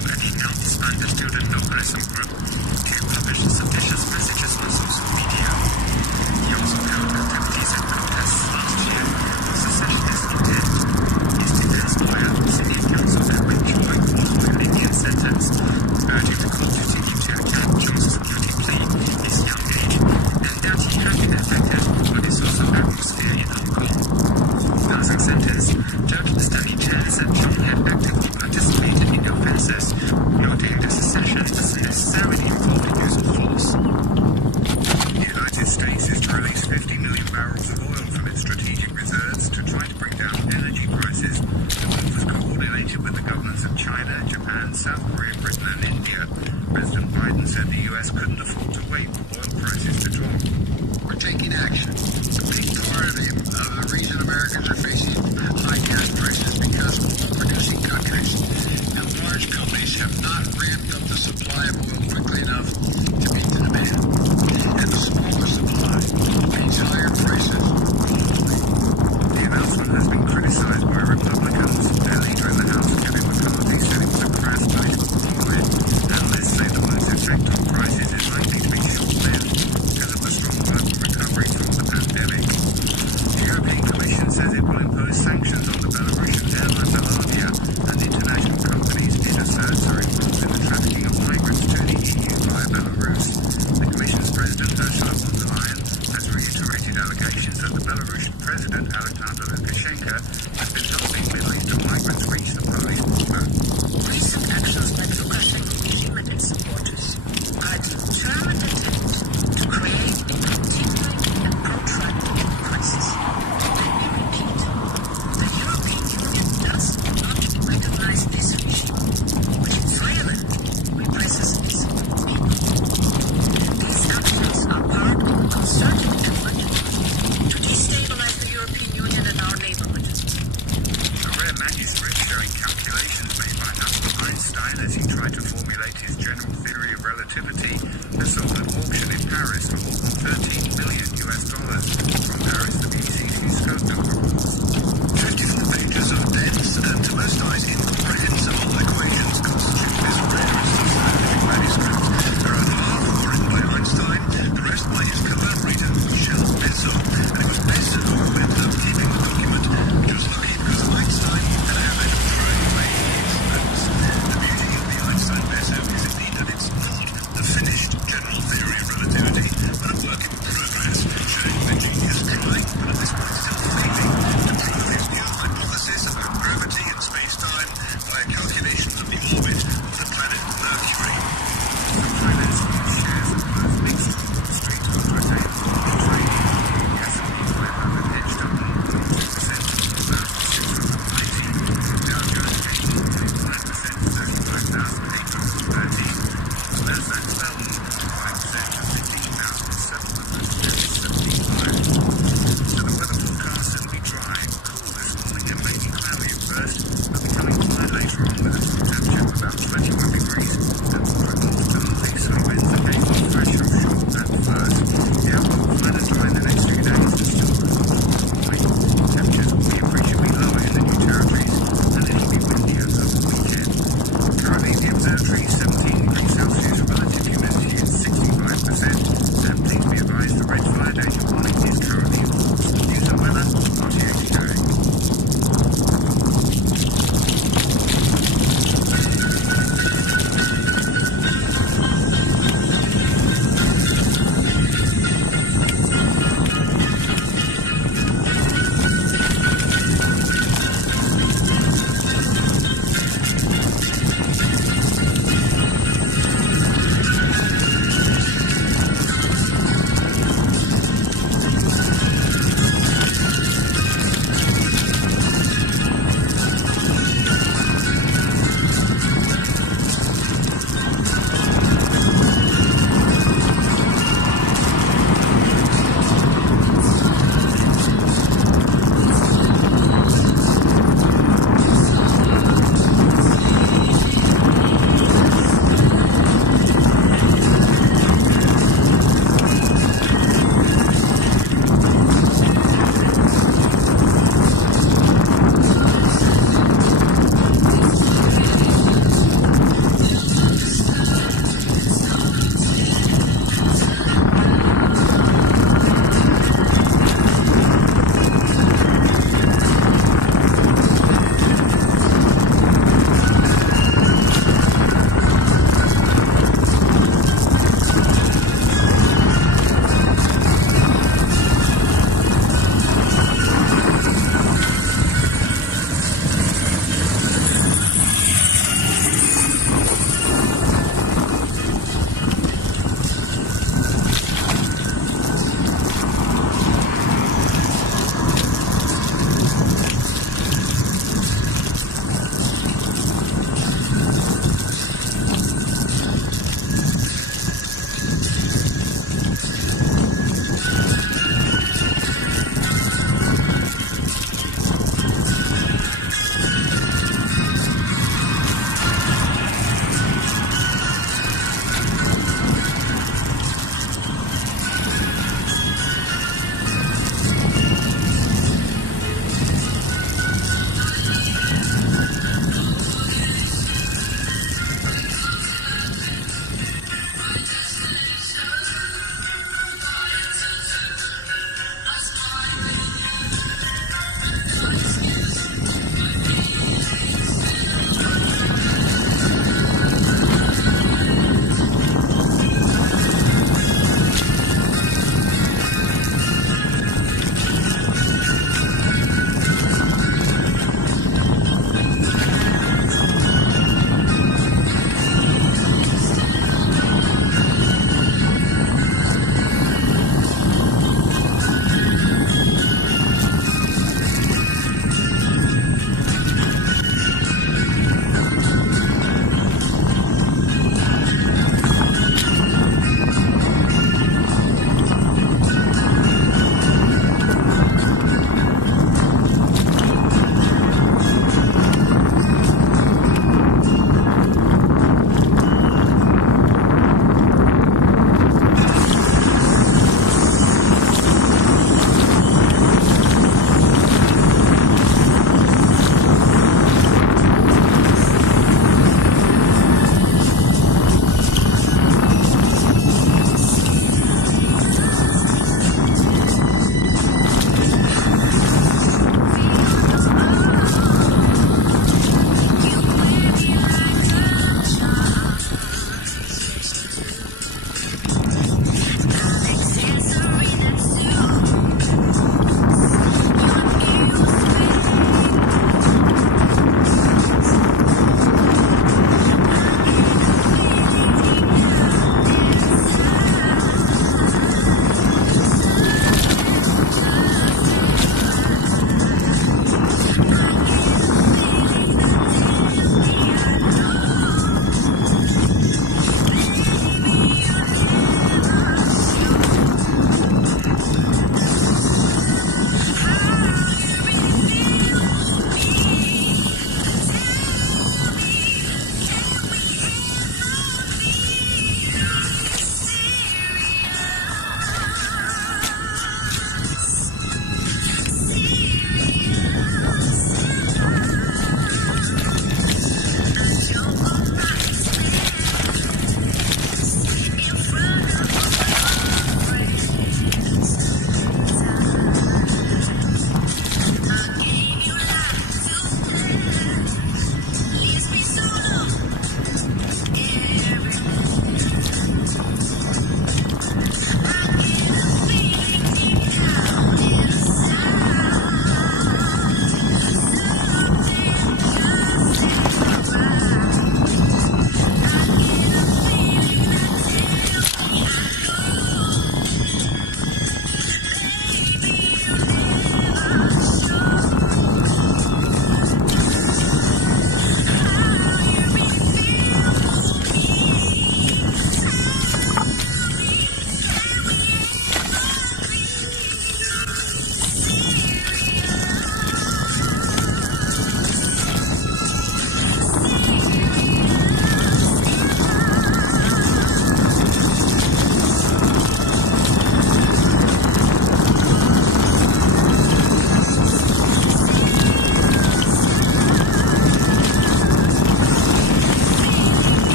group and he now disbanded student localism group. He published seditious messages on social media. He also held activities and protests last year with secessionist intent. His defense lawyer, City Council and Wing Choi, called for a lenient sentence, urging the court to take into account Jones' guilty plea, his young age, and that he had been affected by the social atmosphere in Hong Kong. Passing sentence, Judge Stanley Chen said Chong had actively participated in the offences, noting that secession doesn't necessarily involve the use of force. The United States is to release 50 million barrels of oil from its strategic reserves to try to bring down energy prices. The move was coordinated with the governments of China, Japan, South Korea, Britain and India. President Biden said the US couldn't afford to wait for oil prices to drop. We're taking action. A big part of the reason Americans are facing high gas prices because oil-producing countries and large companies have not ramped up the supply of oil quickly enough to meet the demand. And the smaller supply means higher prices globally. The announcement has been criticized by Republicans. Their leader in the House, Kevin McCarthy, said it was a crass political ploy. Analysts say the move's effect on prices is likely to be short-lived because of the strong global recovery from the pandemic. The European Commission says it will impose sanctions on the Belarusian airline Belavia and international companies it asserts are involved in the trafficking of migrants to the EU via Belarus. The Commission's President Ursula von der Leyen has reiterated allegations that the Belarusian President Alexander Lukashenko has been helping Middle Eastern migrants reach the Polish border. Recent actions by the Lukashenko regime and its supporters are a determined attempt to create a continuing and protracted crisis. Let me repeat, the European Union does not recognize this regime, which violently represses its people. These actions are part of a concerted effort to destabilize the European Union and our neighborhood. A rare manuscript showing calculations made by Albert Einstein as he tried to formulate his general theory of relativity has sold at auction in Paris for more than $13 million from Paris the BBC's Scope reports. 54 pages of dense and, to most eyes, incomprehensible equations constitute this rarest of scientific manuscripts. Around half were written by Einstein, the rest by his collaborator, Michel Bezos. And it was Bezos who ended up keeping the document, which was lucky because Einstein had a habit of throwing away his notes. The beauty of the Einstein-Bezos is indeed that it's not the finished general theory of relativity, but a work in progress, showing the genius trying, but at this point still failing, to prove his new hypothesis about gravity and space-time via calculations of the orbit of the planet Mercury. The finance group shares of both big stock Wall Street over a day of global trading. The S&P 500 edged up 0.2% to 4,690. Dow Jones gained 0.5% to 35,813. Nasdaq fell 0.5% to 15,775. So the weather forecast will be dry, cool this morning and mainly cloudy at first, but becoming quiet later on with a top temperature of about 21 degrees and moderate north-to-north easterly winds occasionally fresh offshore at first. The outlook will flatter dry in the next few days but still cool tomorrow morning. Temperatures will be appreciably lower in the new territories and it'll be windy over the weekend. Currently the observatory is 17 degrees Celsius, relative humidity is 65%, and please be advised the red fire danger warning is currently in force. News and weather, RTX Derek.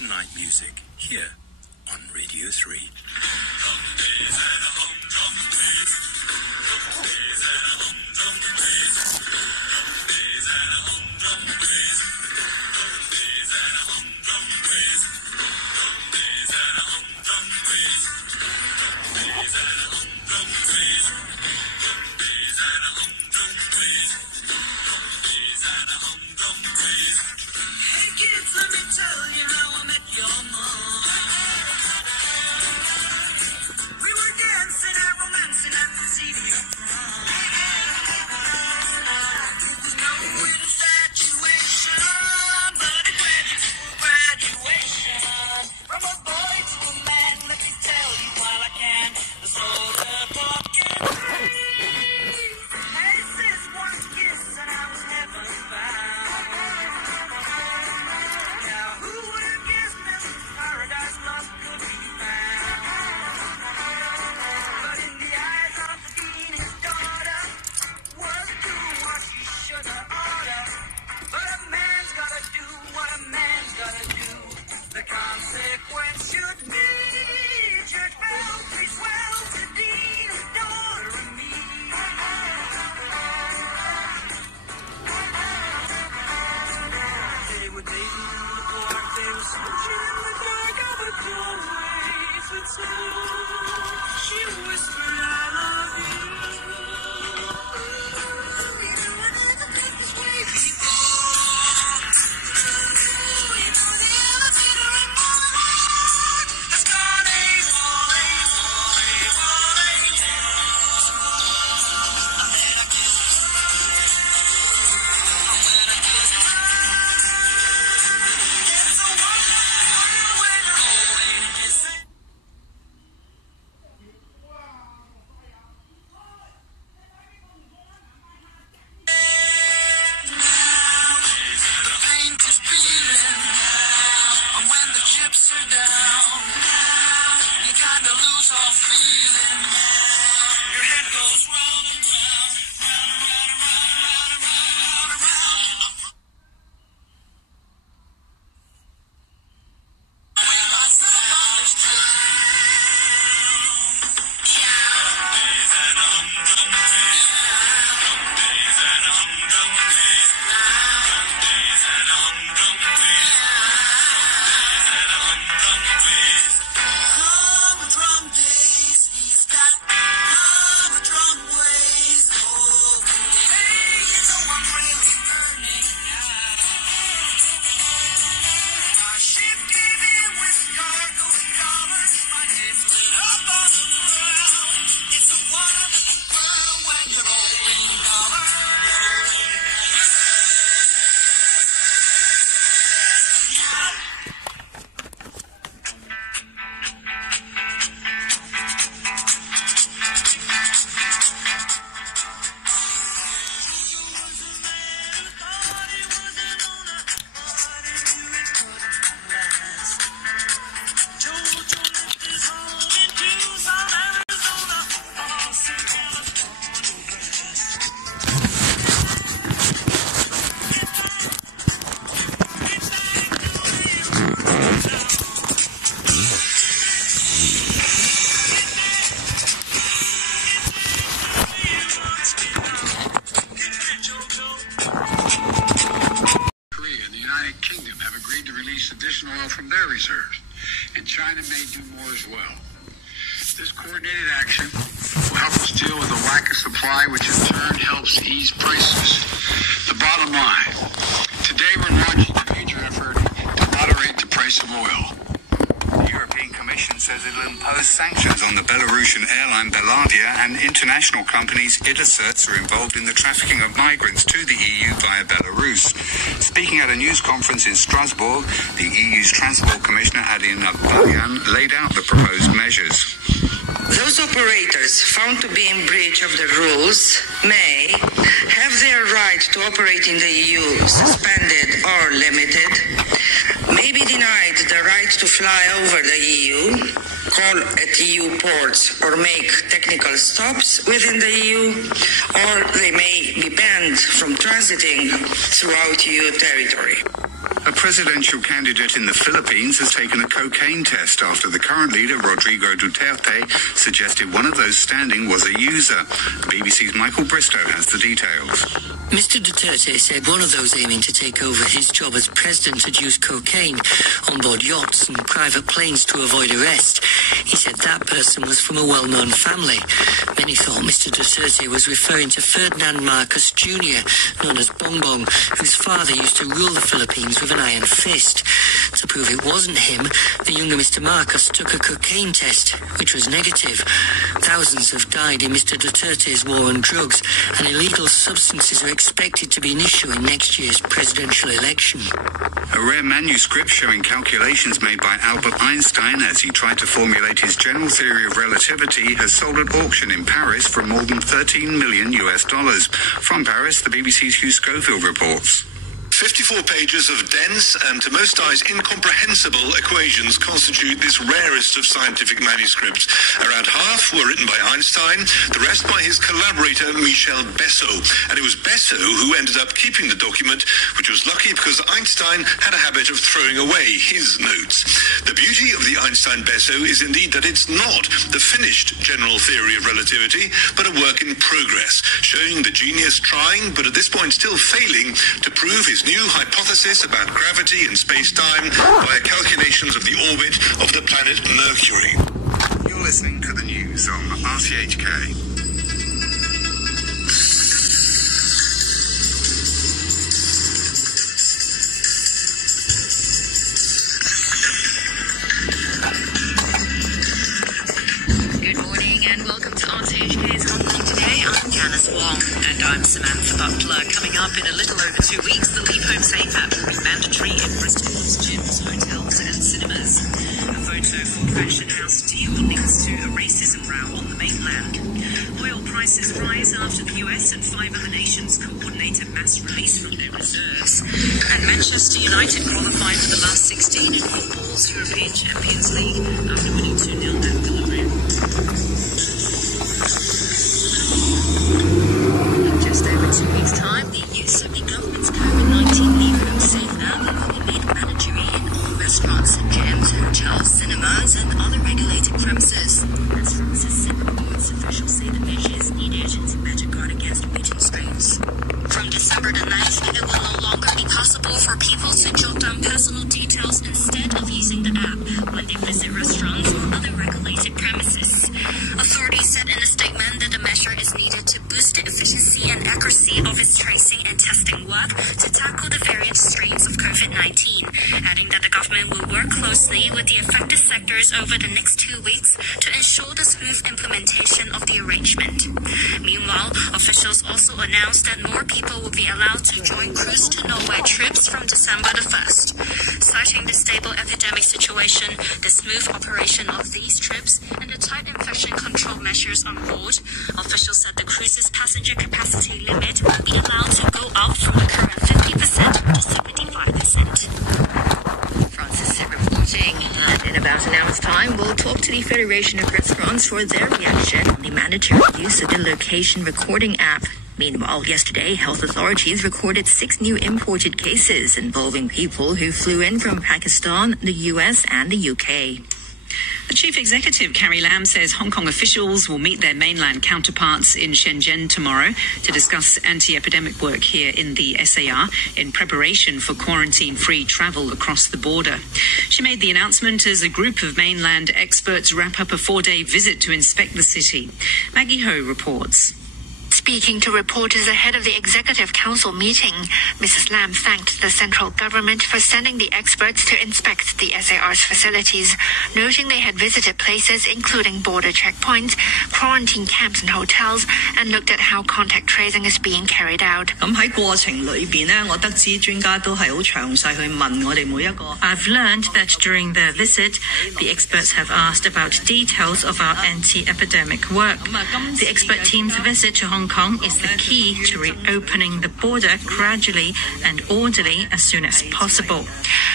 Winter Night Music here on Radio 3. Additional oil from their reserves, and China may do more as well. This coordinated action will help us deal with the lack of supply, which in turn helps ease prices. The bottom line, today we're launching a major effort to moderate the price of oil. The European Commission says it'll impose sanctions on the Belarusian airline Belardia and international companies it asserts are involved in the trafficking of migrants to the EU via Belarus. Speaking at a news conference in Strasbourg, the EU's Transport Commissioner Adina Valian laid out the proposed measures. Those operators found to be in breach of the rules may have their right to operate in the EU suspended or limited, may be denied the right to fly over the EU, call at EU ports or make technical stops within the EU, or they may be banned from transiting throughout EU territory. A presidential candidate in the Philippines has taken a cocaine test after the current leader, Rodrigo Duterte, suggested one of those standing was a user. The BBC's Michael Bristow has the details. Mr. Duterte said one of those aiming to take over his job as president had used cocaine on board yachts and private planes to avoid arrest. He said that person was from a well-known family. Many thought Mr. Duterte was referring to Ferdinand Marcos Jr., known as Bongbong, whose father used to rule the Philippines with an iron fist. To prove it wasn't him, the younger Mr. Marcos took a cocaine test, which was negative. Thousands have died in Mr. Duterte's war on drugs, and illegal substances are expected to be an issue in next year's presidential election. A rare manuscript showing calculations made by Albert Einstein as he tried to formulate his general theory of relativity has sold at auction in Paris for more than $13 million. From Paris, the BBC's Hugh Schofield reports. 54 pages of dense and to most eyes incomprehensible equations constitute this rarest of scientific manuscripts. Around half were written by Einstein, the rest by his collaborator Michel Besseau. And it was Besseau who ended up keeping the document, which was lucky because Einstein had a habit of throwing away his notes. The beauty of the Einstein-Besseau is indeed that it's not the finished general theory of relativity, but a work in progress, showing the genius trying, but at this point still failing, to prove his new hypothesis about gravity and space-time via calculations of the orbit of the planet Mercury. You're listening to the news on RTHK. Good morning and welcome to RTHK's Hongkong Today. I'm Janice Wong. And I'm Samantha Butler. Coming up in a little over 2 weeks, the LeaveHomeSafe app will be mandatory in restaurants, gyms, hotels and cinemas. A photo for Fashion House deal links to a racism row on the mainland. Oil prices rise after the US and 5 other nations coordinate a mass release from their reserves. And Manchester United qualified for the last 16 in football's European Champions League after winning 2-0 at Villarreal. Just over 2 weeks' time, the use of the government's Covid-19 LeaveHomeSafe app will be made mandatory in all restaurants and gyms, hotels, cinemas, and other regulated premises. As Francis said, reports officials say the measure is needed to better guard against mutant strains. From December the 9th, it will no longer be possible for people to jot down personal details instead of using the app when they visit restaurants or other regulated premises. Authorities said in a statement that the measure is needed to boost the efficiency and accuracy of its tracing and testing work to tackle the variant strains of COVID-19, adding that the government will work closely with the affected sectors over the next 2 weeks to ensure the smooth implementation of the arrangement. Meanwhile, officials also announced that more people will be allowed to join cruise to Norway trips from December the 1st. Citing the stable epidemic situation, the smooth operation of these trips, and the tight infection control measures on board, officials said the cruise's passenger capacity limit will be allowed to go up from the current 50% to 75%. Francis Sim reporting, and in about an hour's time, we'll talk to the Federation of Restaurants for their reaction on the mandatory use of the location recording app. Meanwhile, yesterday, health authorities recorded 6 new imported cases involving people who flew in from Pakistan, the US, and the UK. The Chief Executive, Carrie Lam, says Hong Kong officials will meet their mainland counterparts in Shenzhen tomorrow to discuss anti-epidemic work here in the SAR in preparation for quarantine-free travel across the border. She made the announcement as a group of mainland experts wrap up a 4-day visit to inspect the city. Maggie Ho reports. Speaking to reporters ahead of the Executive Council meeting, Mrs. Lam thanked the central government for sending the experts to inspect the SAR's facilities, noting they had visited places including border checkpoints, quarantine camps and hotels, and looked at how contact tracing is being carried out. I've learned that during their visit, the experts have asked about details of our anti-epidemic work. The expert team's visit to Hong Kong is the key to reopening the border gradually and orderly as soon as possible.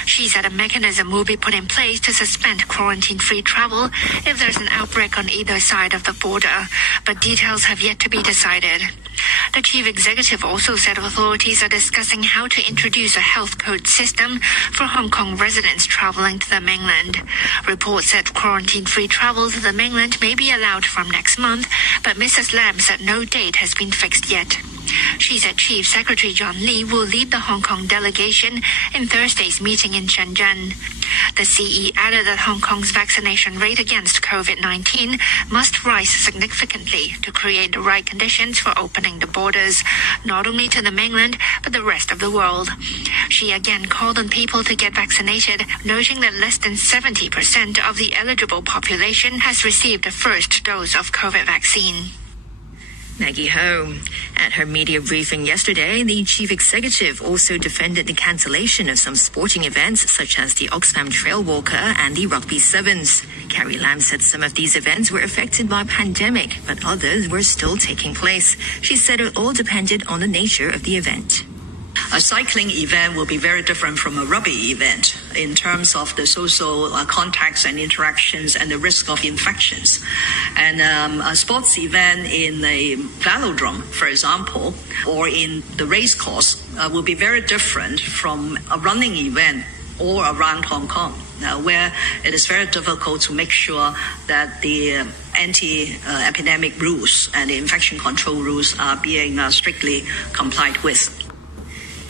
She said a mechanism will be put in place to suspend quarantine-free travel if there's an outbreak on either side of the border, but details have yet to be decided. The chief executive also said authorities are discussing how to introduce a health code system for Hong Kong residents traveling to the mainland. Reports said quarantine-free travel to the mainland may be allowed from next month, but Mrs. Lam said no date has been fixed yet. She said Chief Secretary John Lee will lead the Hong Kong delegation in Thursday's meeting in Shenzhen. The CE added that Hong Kong's vaccination rate against COVID-19 must rise significantly to create the right conditions for opening the borders, not only to the mainland, but the rest of the world. She again called on people to get vaccinated, noting that less than 70% of the eligible population has received the first dose of COVID vaccine. Maggie Ho. At her media briefing yesterday, the chief executive also defended the cancellation of some sporting events such as the Oxfam Trail Walker and the Rugby Sevens. Carrie Lam said some of these events were affected by a pandemic, but others were still taking place. She said it all depended on the nature of the event. A cycling event will be very different from a rugby event in terms of the social contacts and interactions and the risk of infections. And a sports event in a velodrome, for example, or in the race course will be very different from a running event all around Hong Kong, where it is very difficult to make sure that the anti-epidemic rules and the infection control rules are being strictly complied with.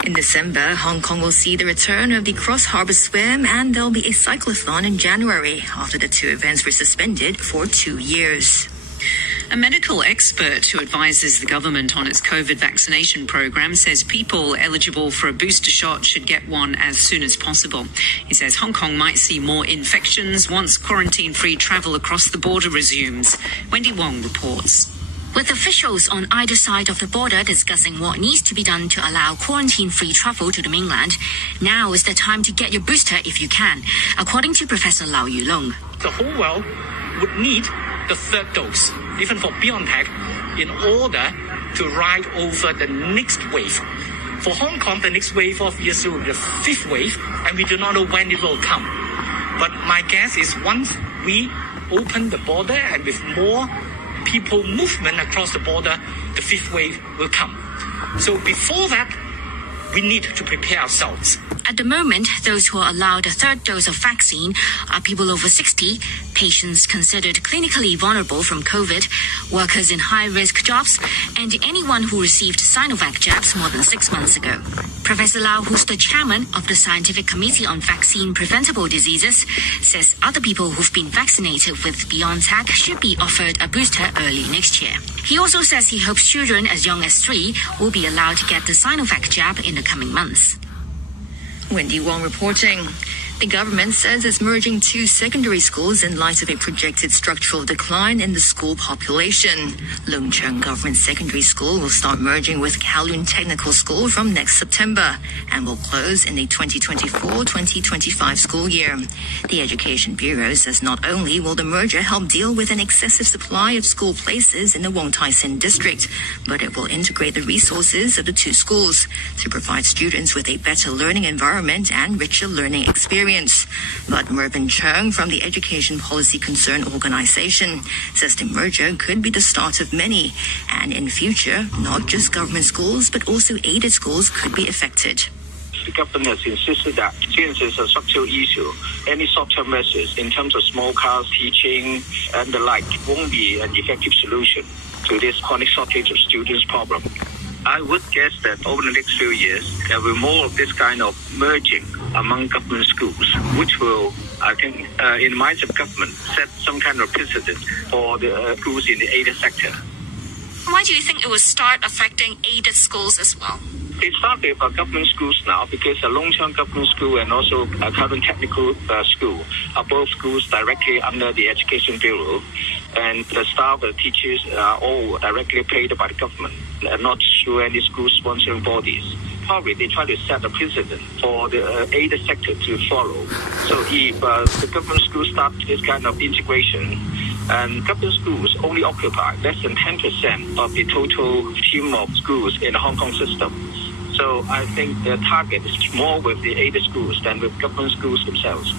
In December, Hong Kong will see the return of the Cross-Harbour Swim, and there'll be a cyclothon in January after the two events were suspended for 2 years. A medical expert who advises the government on its COVID vaccination program says people eligible for a booster shot should get one as soon as possible. He says Hong Kong might see more infections once quarantine-free travel across the border resumes. Wendy Wong reports. With officials on either side of the border discussing what needs to be done to allow quarantine-free travel to the mainland, now is the time to get your booster if you can, according to Professor Lau Yulong. The whole world would need the third dose, even for BioNTech, in order to ride over the next wave. For Hong Kong, the next wave obviously will be the fifth wave, and we do not know when it will come. But my guess is once we open the border and with more people movement across the border, the fifth wave will come. So before that, we need to prepare ourselves. At the moment, those who are allowed a third dose of vaccine are people over 60, patients considered clinically vulnerable from COVID, workers in high-risk jobs, and anyone who received Sinovac jabs more than 6 months ago. Professor Lau, who's the chairman of the Scientific Committee on Vaccine Preventable Diseases, says other people who've been vaccinated with BioNTech should be offered a booster early next year. He also says he hopes children as young as 3 will be allowed to get the Sinovac jab in the coming months. Wendy Wong reporting. The government says it's merging 2 secondary schools in light of a projected structural decline in the school population. Lung Chung Government Secondary School will start merging with Kowloon Technical School from next September and will close in the 2024-2025 school year. The Education Bureau says not only will the merger help deal with an excessive supply of school places in the Wong Tai Sin district, but it will integrate the resources of the 2 schools to provide students with a better learning environment and richer learning experience. But Mervyn Chung from the Education Policy Concern Organization says the merger could be the start of many, and in future, not just government schools, but also aided schools could be affected. The government has insisted that since it's a structural issue, any short-term measures in terms of small class teaching and the like won't be an effective solution to this chronic shortage of students problem. I would guess that over the next few years, there will be more of this kind of merging among government schools, which will, I think, in the minds of government, set some kind of precedent for the schools in the aided sector. Why do you think it will start affecting aided schools as well? It started with government schools now because the Long Term Government School and also Kowloon Technical School are both schools directly under the Education Bureau, and the staff and teachers are all directly paid by the government and not through any school sponsoring bodies. Probably they try to set a precedent for the aided sector to follow. So if the government schools start this kind of integration, And government schools only occupy less than 10% of the total team of schools in the Hong Kong system. So I think the target is more with the aided schools than with government schools themselves.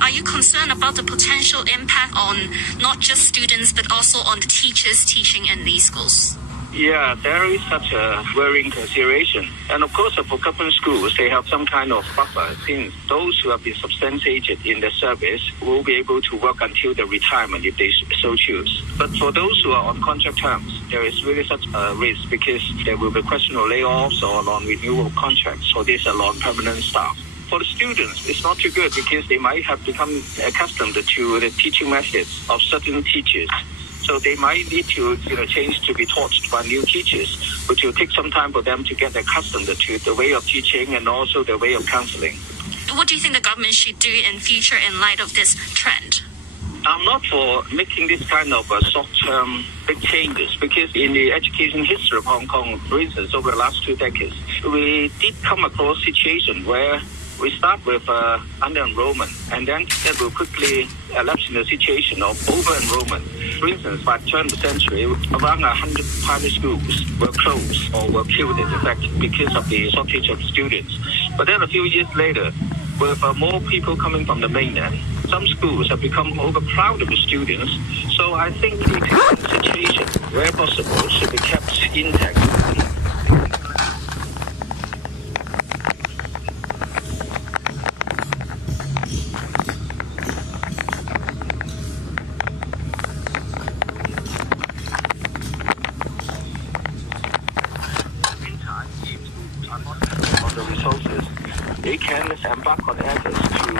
Are you concerned about the potential impact on not just students but also on the teachers teaching in these schools? Yeah, there is such a worrying consideration. And of course, for government schools, they have some kind of buffer, since those who have been substantiated in the service will be able to work until their retirement if they so choose. But for those who are on contract terms, there is really such a risk because there will be questionable layoffs or non-renewal of contracts for this non-permanent staff. For the students, it's not too good because they might have become accustomed to the teaching methods of certain teachers. So they might need to change to be taught by new teachers, which will take some time for them to get accustomed to the way of teaching and also the way of counseling. What do you think the government should do in future in light of this trend? I'm not for making this kind of short-term big changes because in the education history of Hong Kong, for instance, over the last 2 decades, we did come across situations where we start with under-enrollment, and then that will quickly elapse in the situation of over-enrollment. For instance, by the turn of the century, around 100 primary schools were closed or were killed in effect because of the shortage of students. But then a few years later, with more people coming from the mainland, some schools have become overcrowded with students. So I think the current situation, where possible, should be kept intact. They can embark on efforts to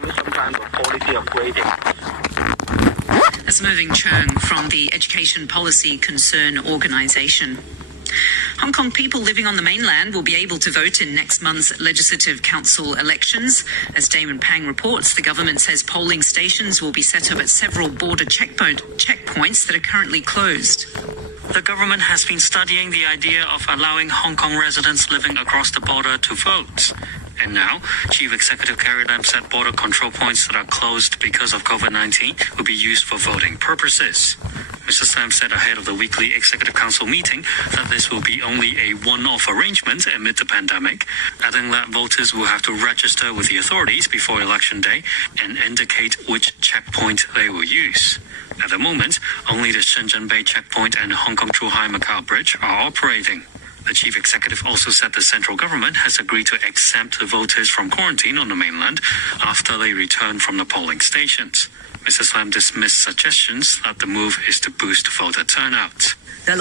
do some kind of quality upgrading. That's Moving Chung from the Education Policy Concern Organisation. Hong Kong people living on the mainland will be able to vote in next month's Legislative Council elections. As Damon Pang reports, the government says polling stations will be set up at several border checkpoints that are currently closed. The government has been studying the idea of allowing Hong Kong residents living across the border to vote. And now, Chief Executive Carrie Lam said border control points that are closed because of COVID-19 will be used for voting purposes. Mr. Lam said ahead of the weekly Executive Council meeting that this will be only a one-off arrangement amid the pandemic, adding that voters will have to register with the authorities before Election Day and indicate which checkpoint they will use. At the moment, only the Shenzhen Bay checkpoint and Hong Kong-Zhuhai-Macau Bridge are operating. The chief executive also said the central government has agreed to exempt the voters from quarantine on the mainland after they return from the polling stations. Mrs. Lam dismissed suggestions that the move is to boost voter turnout. The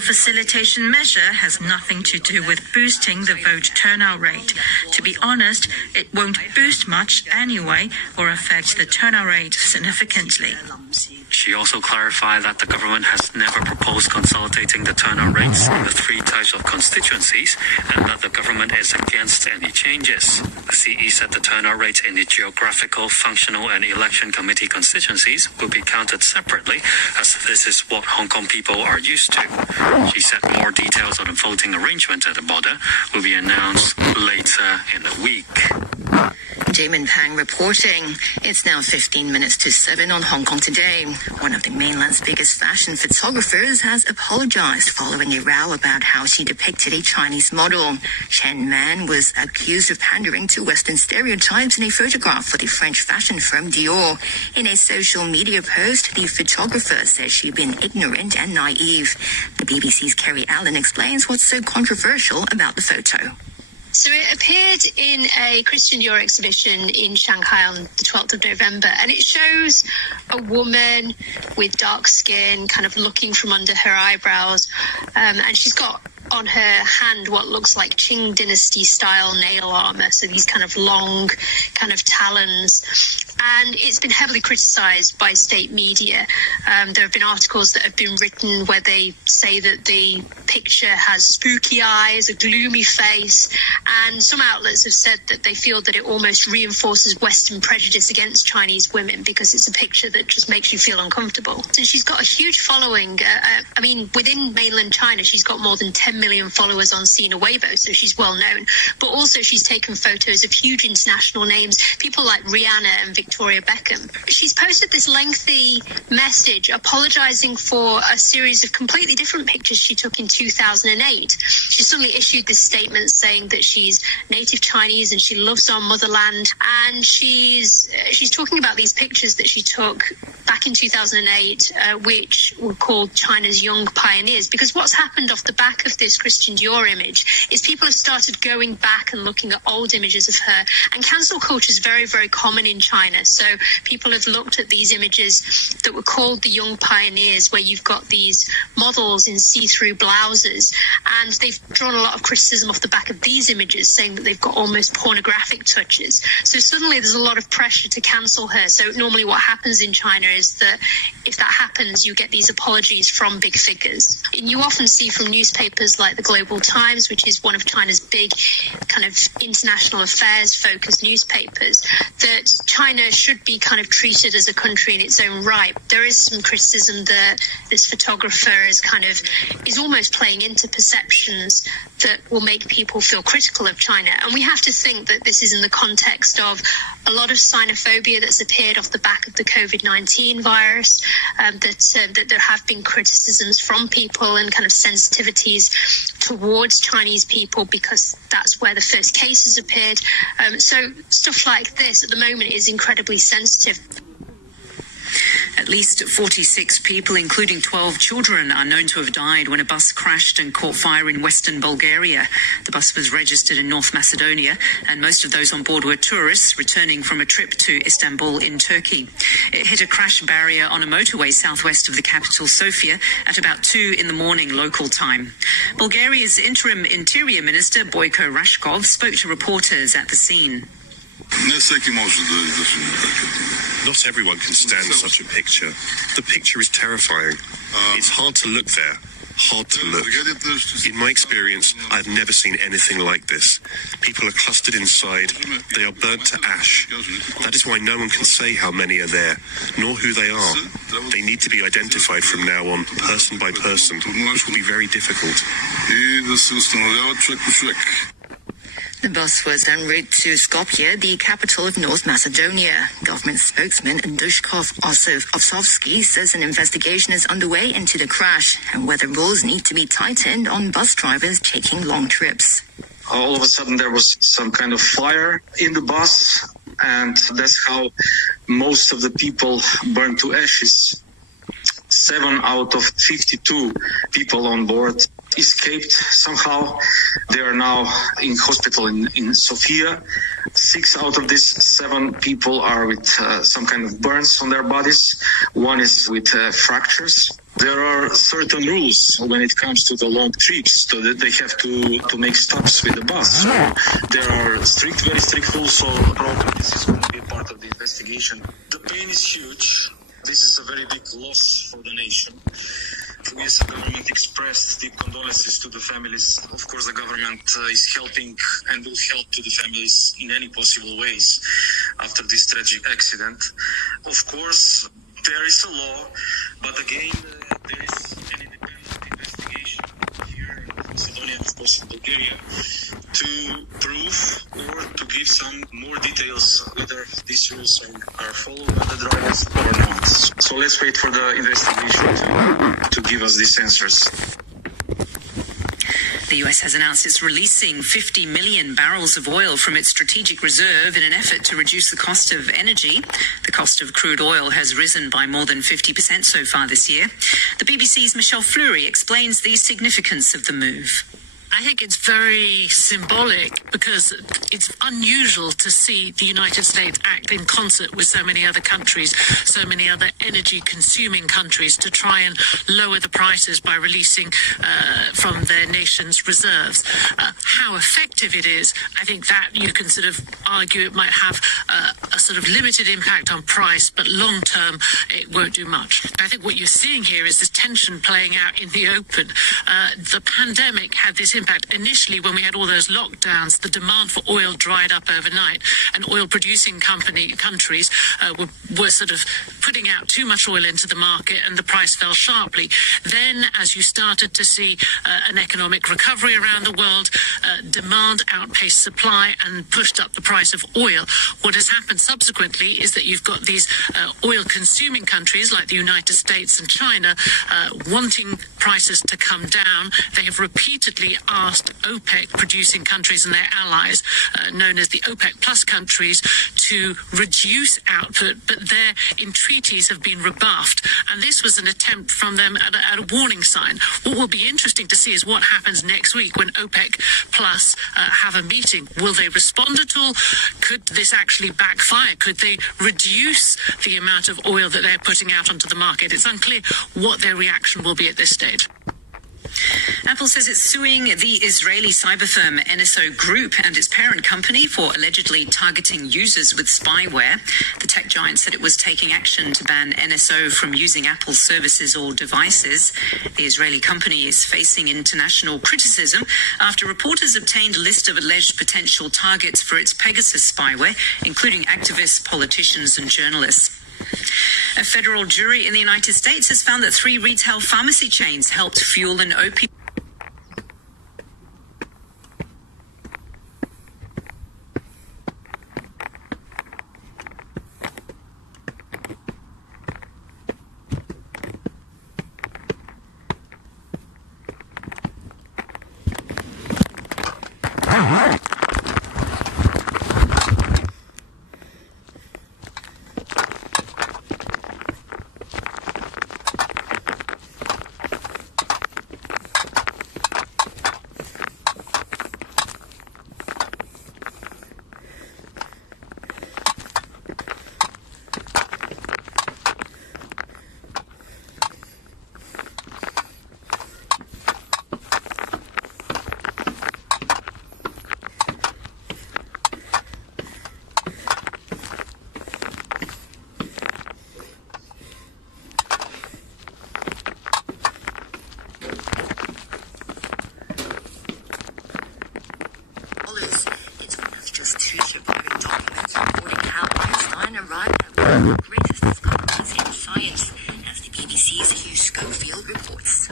facilitation measure has nothing to do with boosting the vote turnout rate. To be honest, it won't boost much anyway or affect the turnout rate significantly. She also clarified that the government has never proposed consolidating the turnout rates in the 3 types of constituencies and that the government is against any changes. The CE said the turnout rates in the geographical, functional and election committee constituencies will be counted separately, as this is what Hong Kong people are used to. She said more details on the voting arrangement at the border will be announced later in the week. Damon Pang reporting. It's now 15 minutes to 7 on Hong Kong Today. One of the mainland's biggest fashion photographers has apologized following a row about how she depicted a Chinese model. Chen Man was accused of pandering to Western stereotypes in a photograph for the French fashion firm Dior. In a social media post, the photographer says she'd been ignorant and naive. The BBC's Kerry Allen explains what's so controversial about the photo. So it appeared in a Christian Dior exhibition in Shanghai on the 12th of November, and it shows a woman with dark skin kind of looking from under her eyebrows, and she's got on her hand what looks like Qing dynasty style nail armor, so these kind of long kind of talons. And it's been heavily criticized by state media. There have been articles that have been written where they say that the picture has spooky eyes, a gloomy face, and some outlets have said that they feel that it almost reinforces Western prejudice against Chinese women because it's a picture that just makes you feel uncomfortable. And she's got a huge following. Within mainland China, she's got more than 10 million followers on Sina Weibo, so she's well known. But also she's taken photos of huge international names, people like Rihanna and Victoria Beckham. She's posted this lengthy message apologising for a series of completely different pictures she took in 2008. She suddenly issued this statement saying that she's native Chinese and she loves our motherland, and she's talking about these pictures that she took back in 2008, which were called China's Young Pioneers, because what's happened off the back of this Christian Dior image is people have started going back and looking at old images of her, and cancel culture is very, very common in China. So people have looked at these images that were called the Young Pioneers, where you've got these models in see-through blouses, and they've drawn a lot of criticism off the back of these images, saying that they've got almost pornographic touches. So suddenly there's a lot of pressure to cancel her. So normally what happens in China is that if that happens, you get these apologies from big figures. And you often see from newspapers like the Global Times, which is one of China's big kind of international affairs focused newspapers, that China should be kind of treated as a country in its own right. There is some criticism that this photographer is almost playing into perceptions that will make people feel critical of China. And we have to think that this is in the context of a lot of xenophobia that's appeared off the back of the Covid-19 virus, that there have been criticisms from people and kind of sensitivities towards Chinese people because that's where the first cases appeared. So stuff like this at the moment is incredibly sensitive. At least 46 people, including 12 children, are known to have died when a bus crashed and caught fire in western Bulgaria. The bus was registered in North Macedonia, and most of those on board were tourists returning from a trip to Istanbul in Turkey. It hit a crash barrier on a motorway southwest of the capital, Sofia, at about 2 in the morning local time. Bulgaria's interim interior minister, Boyko Rashkov, spoke to reporters at the scene. Not everyone can stand such a picture. The picture is terrifying. It's hard to look there. Hard to look. In my experience, I've never seen anything like this. People are clustered inside. They are burnt to ash. That is why no one can say how many are there, nor who they are. They need to be identified from now on, person by person, which will be very difficult. The bus was en route to Skopje, the capital of North Macedonia. Government spokesman Dushkov Osovsky says an investigation is underway into the crash and whether rules need to be tightened on bus drivers taking long trips. All of a sudden there was some kind of fire in the bus, and that's how most of the people burned to ashes. 7 out of 52 people on board escaped somehow. They are now in hospital in Sofia. 6 out of these 7 people are with some kind of burns on their bodies. 1 is with fractures. There are certain rules when it comes to the long trips, so that they have to make stops with the bus. So there are very strict rules, so probably this is going to be part of the investigation. The pain is huge. This is a very big loss for the nation. We as a government expressed deep condolences to the families. Of course, the government is helping and will help to the families in any possible ways after this tragic accident. Of course, there is a law, but again, there is an independent investigation here in Macedonia and of course in Bulgaria to prove or to give some more details whether these rules are followed by the drivers or not. So let's wait for the investigation to give us these answers. The US has announced it's releasing 50 million barrels of oil from its strategic reserve in an effort to reduce the cost of energy. The cost of crude oil has risen by more than 50% so far this year. The BBC's Michelle Fleury explains the significance of the move. I think it's very symbolic because it's unusual to see the United States act in concert with so many other countries, so many other energy-consuming countries, to try and lower the prices by releasing from their nation's reserves. How effective it is, I think that you can sort of argue it might have a sort of limited impact on price, but long-term it won't do much. I think what you're seeing here is this tension playing out in the open. The pandemic had this impact impact. Initially, when we had all those lockdowns, the demand for oil dried up overnight, and oil-producing countries were sort of putting out too much oil into the market, and the price fell sharply. Then, as you started to see an economic recovery around the world, demand outpaced supply and pushed up the price of oil. What has happened subsequently is that you've got these oil-consuming countries like the United States and China wanting prices to come down. They have repeatedly asked OPEC producing countries and their allies, known as the OPEC plus countries, to reduce output, but their entreaties have been rebuffed, and this was an attempt from them at a warning sign. What will be interesting to see is what happens next week when OPEC plus have a meeting. Will they respond at all? Could this actually backfire? Could they reduce the amount of oil that they're putting out onto the market? It's unclear what their reaction will be at this stage. Apple says it's suing the Israeli cyber firm NSO Group and its parent company for allegedly targeting users with spyware. The tech giant said it was taking action to ban NSO from using Apple's services or devices. The Israeli company is facing international criticism after reporters obtained a list of alleged potential targets for its Pegasus spyware, including activists, politicians, and journalists. A federal jury in the United States has found that 3 retail pharmacy chains helped fuel an opioid. Greatest discoveries in science, as the BBC's Hugh Schofield reports.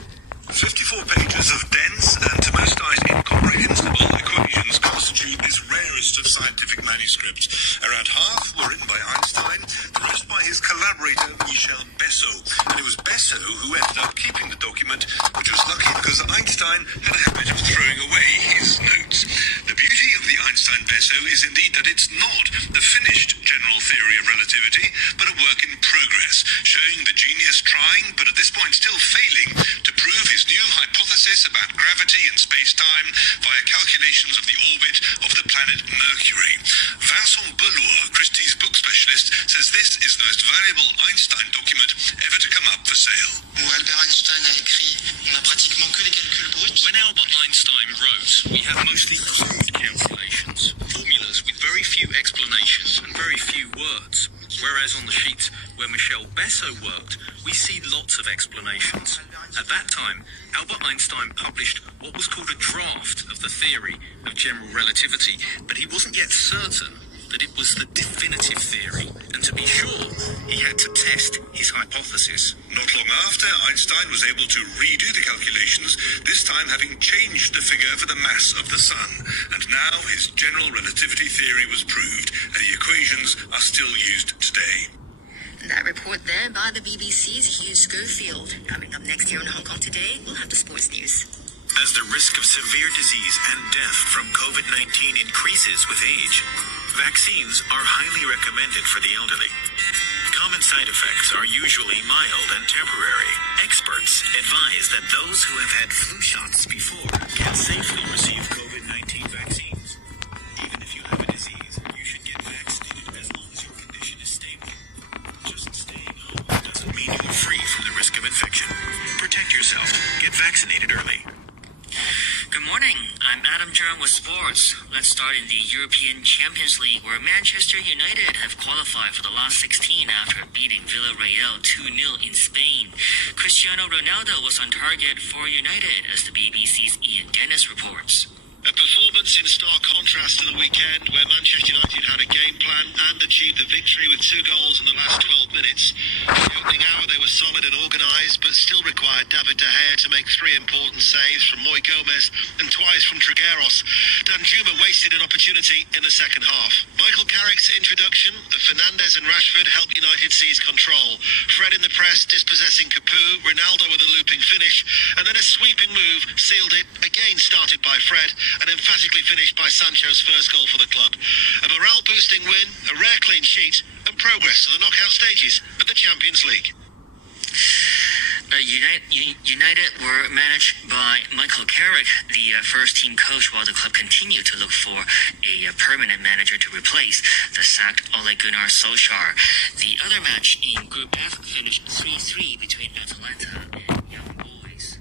54 pages of dense and, to most eyes, incomprehensible equations constitute this rarest of scientific manuscripts. Around half were written by Einstein, the rest by his collaborator Michel Besseau. And it was Besseau who ended up keeping the document, which was lucky because Einstein had a habit of throwing away his notes. The beauty of the Einstein-Besseau is indeed that it's not the finished general theory of relativity, but a work in progress, showing the genius trying, but at this point still failing, to prove his new hypothesis about gravity and space-time via calculations of the orbit of the planet Mercury. Vincent Bellois, Christie's book specialist, says this is the most valuable Einstein document ever to come up for sale. Albert Einstein a écrit, on a pratiquement que les calculs bruts. When Albert Einstein wrote, we have mostly crude calculations, formulas with very few explanations and very few words. Whereas on the sheets where Michel Besseau worked, we see lots of explanations. At that time, Albert Einstein published what was called a draft of the theory of general relativity, but he wasn't yet certain that it was the definitive theory, and to be sure, he had to test his hypothesis. Not long after, Einstein was able to redo the calculations, this time having changed the figure for the mass of the Sun. And now his general relativity theory was proved, and the equations are still used today. That report there by the BBC's Hugh Schofield. Coming up next here on Hong Kong Today, we'll have the sports news. As the risk of severe disease and death from COVID-19 increases with age, vaccines are highly recommended for the elderly. Common side effects are usually mild and temporary. Experts advise that those who have had flu shots before can safely receive COVID-19 vaccines. Even if you have a disease, you should get vaccinated as long as your condition is stable. Just staying home doesn't mean you're free from the risk of infection. Protect yourself. Get vaccinated early. Good morning, I'm Adam Jurong with sports. Let's start in the European Champions League, where Manchester United have qualified for the last 16 after beating Villarreal 2-0 in Spain. Cristiano Ronaldo was on target for United, as the BBC's Ian Dennis reports. A performance in stark contrast to the weekend, where Manchester United had a game plan and achieved the victory with 2 goals in the last 12 minutes. In the opening hour, they were solid and organised, but still required David De Gea to make 3 important saves from Moy Gomez and twice from Trigueros. Danjuma wasted an opportunity in the second half. Michael Carrick's introduction of Fernandes and Rashford helped United seize control. Fred in the press, dispossessing Capoue, Ronaldo with a looping finish, and then a sweeping move sealed it, again started by Fred, and emphatically finished by Sancho's first goal for the club. A morale-boosting win, a rare clean sheet, and progress to the knockout stages of the Champions League. United were managed by Michael Carrick, the first-team coach, while the club continued to look for a permanent manager to replace the sacked Ole Gunnar Solskjaer. The other match in Group F finished 3-3 between Atalanta and Young Boys.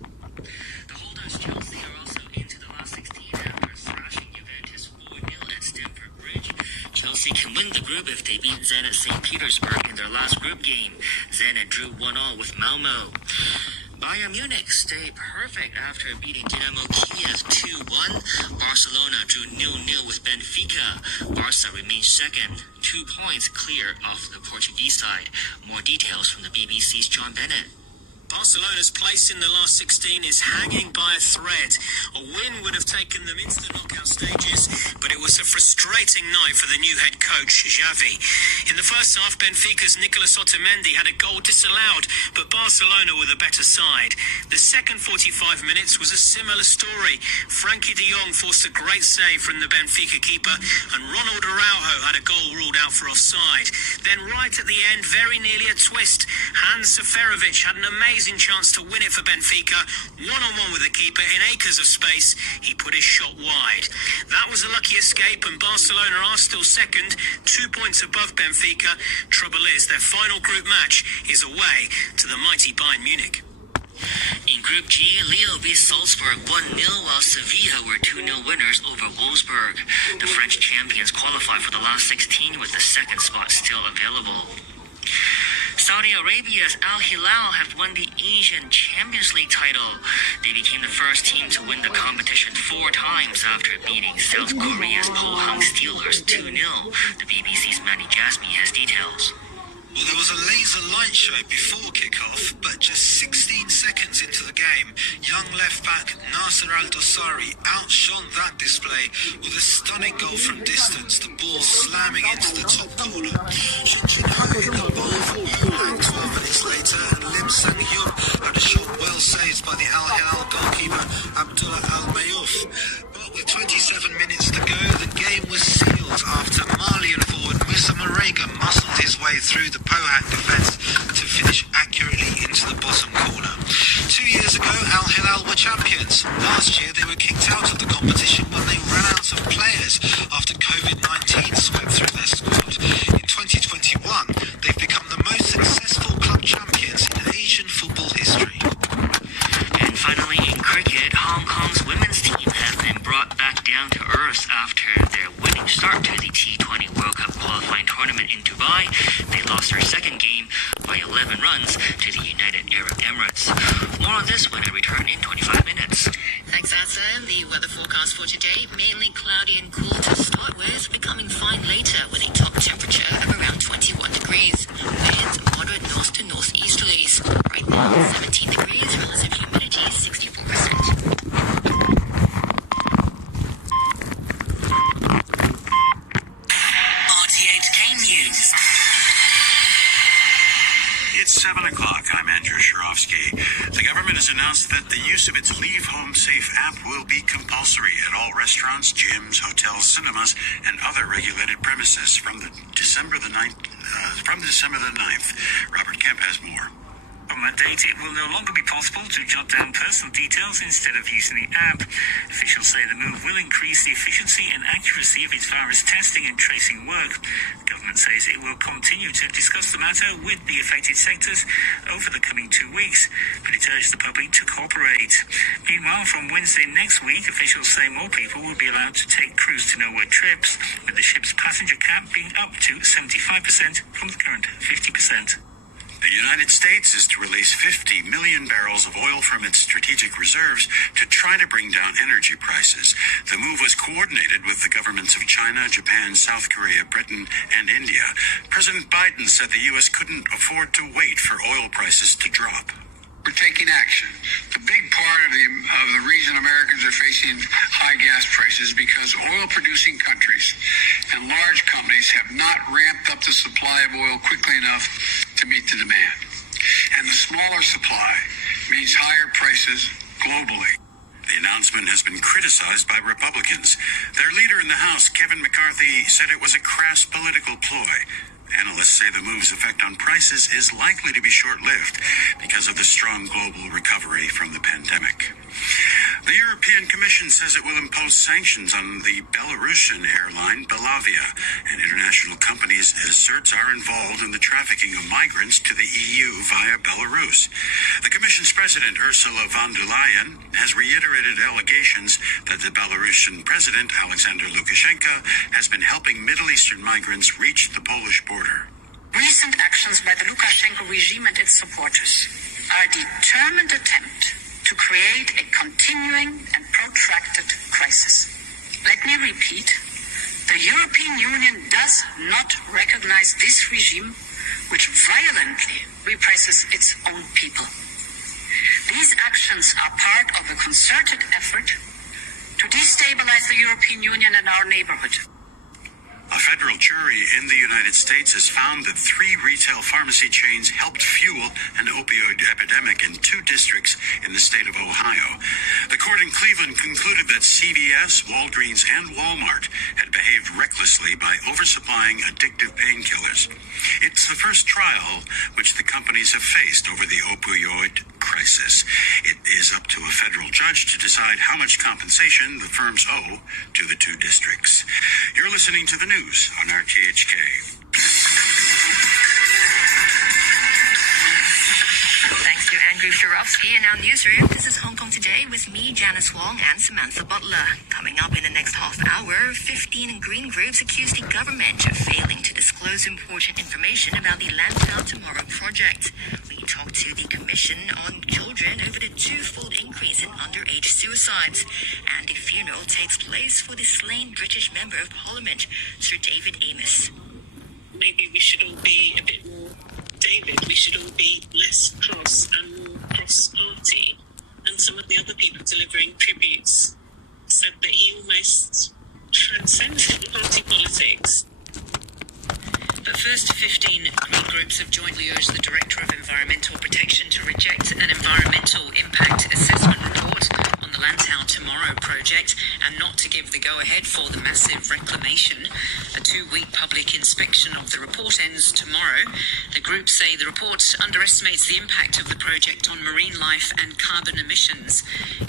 The holders, Chelsea, are also into the last 16 after thrashing Juventus 4-0 at Stamford Bridge. Chelsea can win the group if they beat Zenit St. Petersburg in their last group game. Zenit drew 1-1 with Malmo. Bayern Munich stayed perfect after beating Dynamo Kiev 2-1. Barcelona drew 0-0 with Benfica. Barca remains second, 2 points clear of the Portuguese side. More details from the BBC's John Bennett. Barcelona's place in the last 16 is hanging by a thread. A win would have taken them into the knockout stages, but it was a frustrating night for the new head coach, Xavi. In the first half, Benfica's Nicolas Otamendi had a goal disallowed, but Barcelona were the better side. The second 45 minutes was a similar story. Frankie de Jong forced a great save from the Benfica keeper, and Ronald Araujo had a goal ruled out for offside. Then right at the end, very nearly a twist, Hans Seferovic had an amazing chance to win it for Benfica, one-on-one with the keeper in acres of space. He put his shot wide. That was a lucky escape, and Barcelona are still second, 2 points above Benfica. Trouble is, their final group match is away to the mighty Bayern Munich. In Group G, Lille beat Salzburg 1-0, while Sevilla were 2-0 winners over Wolfsburg. The French champions qualified for the last 16 with the second spot still available. Saudi Arabia's Al Hilal have won the Asian Champions League title. They became the first team to win the competition 4 times after beating South Korea's Pohang Steelers 2-0. The BBC's Manny Jasmine has details. Well, there was a laser light show before kick-off, but just 16 seconds into the game, young left-back Nasser Al-Dossari outshone that display with a stunning goal from distance, the ball slamming into the top corner. Shin Jin-ho hit the ball for Pohang 12 minutes later, and Lim Sang-hyun had a shot well saved by the Al Hilal goalkeeper Abdullah Al-Mayouf. But with 27 minutes to go, the game was sealed after Malian forward Musa Marega muscled his way through the Pohang defence to finish accurately into the bottom corner. 2 years ago, Al Hilal were champions. Last year, they were kicked out of the competition when they ran out of players after COVID-19 swept through their squad. In 2021, they've become the most successful club champions in Asian football history. And finally, in cricket, Hong Kong's women's team have been brought back down to earth after their winning start to the T20 World Cup qualifying tournament in Dubai. They lost their second game by 11 runs to the United Arab Emirates. More on this when I return in 25 minutes. Thanks, Asa. The weather forecast for today, mainly cloudy and cool to start with, becoming fine later with a top temperature of around 21 degrees. Winds moderate north to northeasterlies. Right now, 17 degrees, relative humidity 64%. It's 7 o'clock. I'm Andrew Shurovsky. The government has announced that the use of its LeaveHomeSafe app will be compulsory at all restaurants, gyms, hotels, cinemas, and other regulated premises from December the 9th. Robert Kemp has more. A update, it will no longer be possible to jot down personal details instead of using the app. Officials say the move will increase the efficiency and accuracy of its virus testing and tracing work. The government says it will continue to discuss the matter with the affected sectors over the coming 2 weeks, but it urged the public to cooperate. Meanwhile, from Wednesday next week, officials say more people will be allowed to take cruise to nowhere trips, with the ship's passenger cap being up to 75% from the current 50%. The United States is to release 50 million barrels of oil from its strategic reserves to try to bring down energy prices. The move was coordinated with the governments of China, Japan, South Korea, Britain, and India. President Biden said the U.S. couldn't afford to wait for oil prices to drop. We're taking action. The big part of the reason Americans are facing high gas prices is because oil-producing countries and large companies have not ramped up the supply of oil quickly enough to meet the demand. And the smaller supply means higher prices globally. The announcement has been criticized by Republicans. Their leader in the House, Kevin McCarthy, said it was a crass political ploy. Analysts say the move's effect on prices is likely to be short-lived because of the strong global recovery from the pandemic. The European Commission says it will impose sanctions on the Belarusian airline Belavia, and international companies it asserts are involved in the trafficking of migrants to the EU via Belarus. The Commission's President Ursula von der Leyen has reiterated allegations that the Belarusian President Alexander Lukashenko has been helping Middle Eastern migrants reach the Polish border. Recent actions by the Lukashenko regime and its supporters are a determined attempt to create a continuing and protracted crisis. Let me repeat, the European Union does not recognize this regime, which violently represses its own people. These actions are part of a concerted effort to destabilize the European Union and our neighborhood. A federal jury in the United States has found that 3 retail pharmacy chains helped fuel an opioid epidemic in 2 districts in the state of Ohio. The court in Cleveland concluded that CVS, Walgreens, and Walmart had behaved recklessly by oversupplying addictive painkillers. It's the first trial which the companies have faced over the opioid crisis. It is up to a federal judge to decide how much compensation the firms owe to the 2 districts. You're listening to the news on RTHK. Thanks to Andrew Sharofsky in our newsroom. This is Hong Kong Today with me, Janice Wong, and Samantha Butler. Coming up in the next half hour, 15 green groups accuse the government of failing to disclose important information about the Lantau Tomorrow project. We talk to the Commission on Children over the 2-fold increase in underage suicides. And a funeral takes place for the slain British Member of Parliament, Sir David Amess. Maybe we should all be a bit more David. We should all be less cross and more cross-party. And some of the other people delivering tributes said that he almost transcended party politics. But first, 15 green groups have jointly urged the Director of Environmental Protection to reject an environmental impact assessment report on the Lantau Tomorrow project and not to give the go-ahead for the massive reclamation. A 2-week public inspection of the report ends tomorrow. The groups say the report underestimates the impact of the project on marine life and carbon emissions.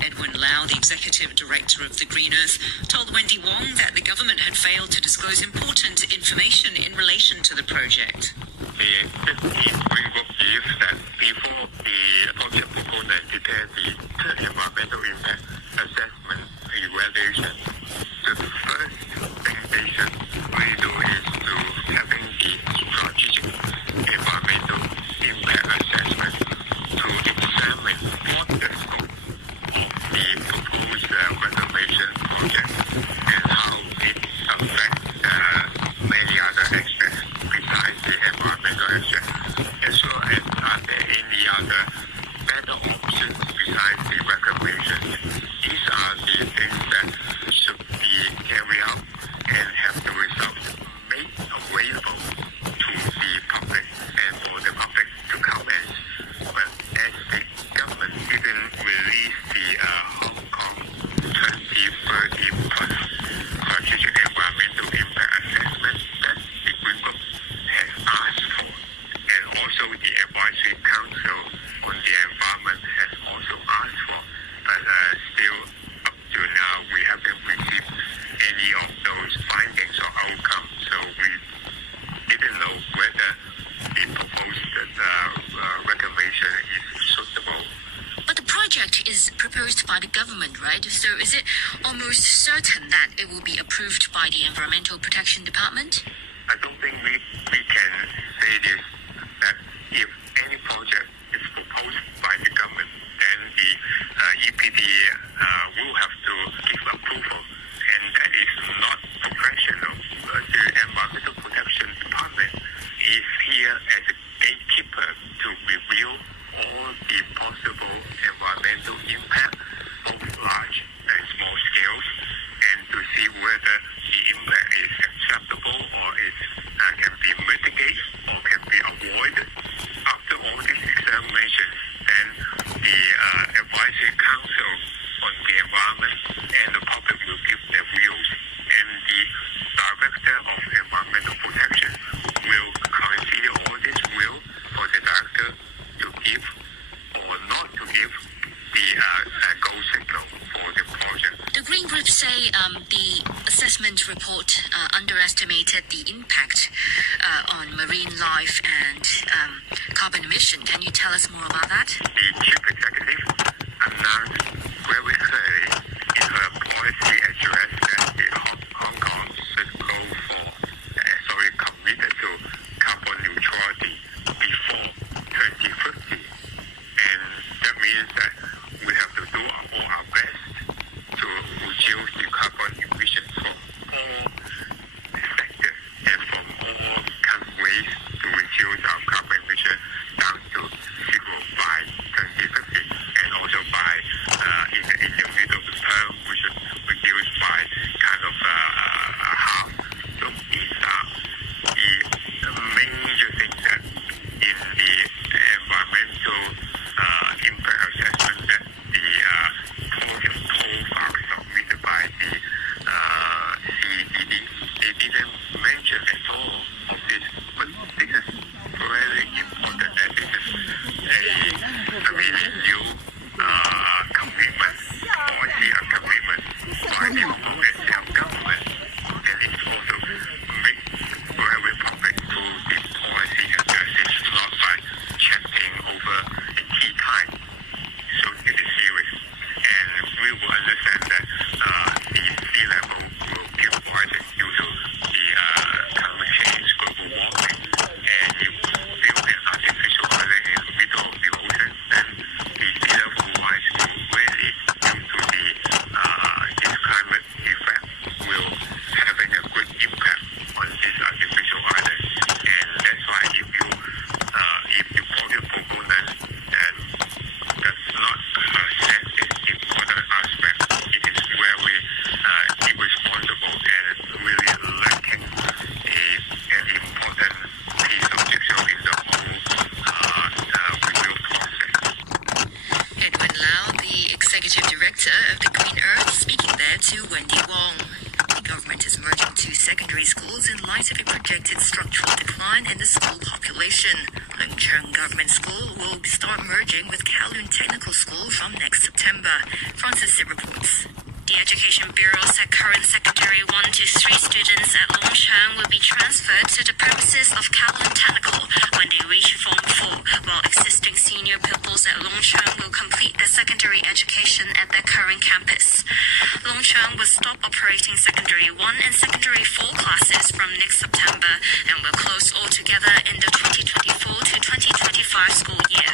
Edwin Lau, the Executive Director of the Green Earth, told Wendy Wong that the government had failed to disclose important information in relation to the project. The 15 green group believes that before the project proponent prepare the environmental impact assessment evaluation, the first thing they should really do is to having the strategic environmental impact assessment to examine what the scope of the proposed reclamation project and how it affects many other aspects besides the environmental aspect, as well as are there any is proposed by the government, right? So is it almost certain that it will be approved by the Environmental Protection Department? I don't think we can say this, that if any project is proposed by the government, then the EPDA will have to give approval. And that is not professional. The Environmental Protection Department is here as a gatekeeper to review all the possible environmental impact, both large and small scales, and to see whether the impact is acceptable or it can be mitigated or can be avoided. After all this examination, then the Advisory Council on the Environment and the public will give their views, and the Director of Environmental Protection will consider all this will for the Director to give or not to give the go signal for the project. The Green Group say the assessment report underestimated the impact on marine life and carbon emission. Can you tell us more about that? The Chief Executive announced very clearly in her policy address that Hong Kong should go for, committed to carbon neutrality before 2050. And that means that we have to do all our best to reduce the carbon emissions from all sectors and from all kind of ways to reduce our carbon emission down to zero by 2050, and also by in the middle of the term we should reduce by kind of half. So these are the major things that in the environmental impact assessment that the project profile submitted by the CEDD, they didn't mention at all of this, but this is very important, and this is a really new commitment, policy and commitment by the Hong Kong and government, and it's also made very public through the policy and message, not by chatting over a tea time. So it is serious, and we will understand that the sea level will keep rising due to the climate change, global warming, and if you build an artificial island in the middle of the ocean, then the sea level rise will really, due to this climate effect, will having a good impact on this artificial island. And that's why if the project proponent does not assess this important aspect, it is very irresponsible and really lacking an important piece of jigsaw in the whole review process. Edwin Lau, the Executive Director of the Green Earth, speaking there to Wendy Wong. The government is merging 2 secondary schools in light of a projected structural decline in the school population. Leung Government School will start merging with Kowloon Technical School from next September. Francis Sit reports. The Education Bureau said current secondary 1 to 3 students at Longcheng will be transferred to the premises of Kowloon Technical when they reach Form 4, while existing senior pupils at Longcheng will complete their secondary education at their current campus. Longcheng will stop operating secondary 1 and secondary 4 classes from next September and will close altogether in the 2024 to 2025 school year.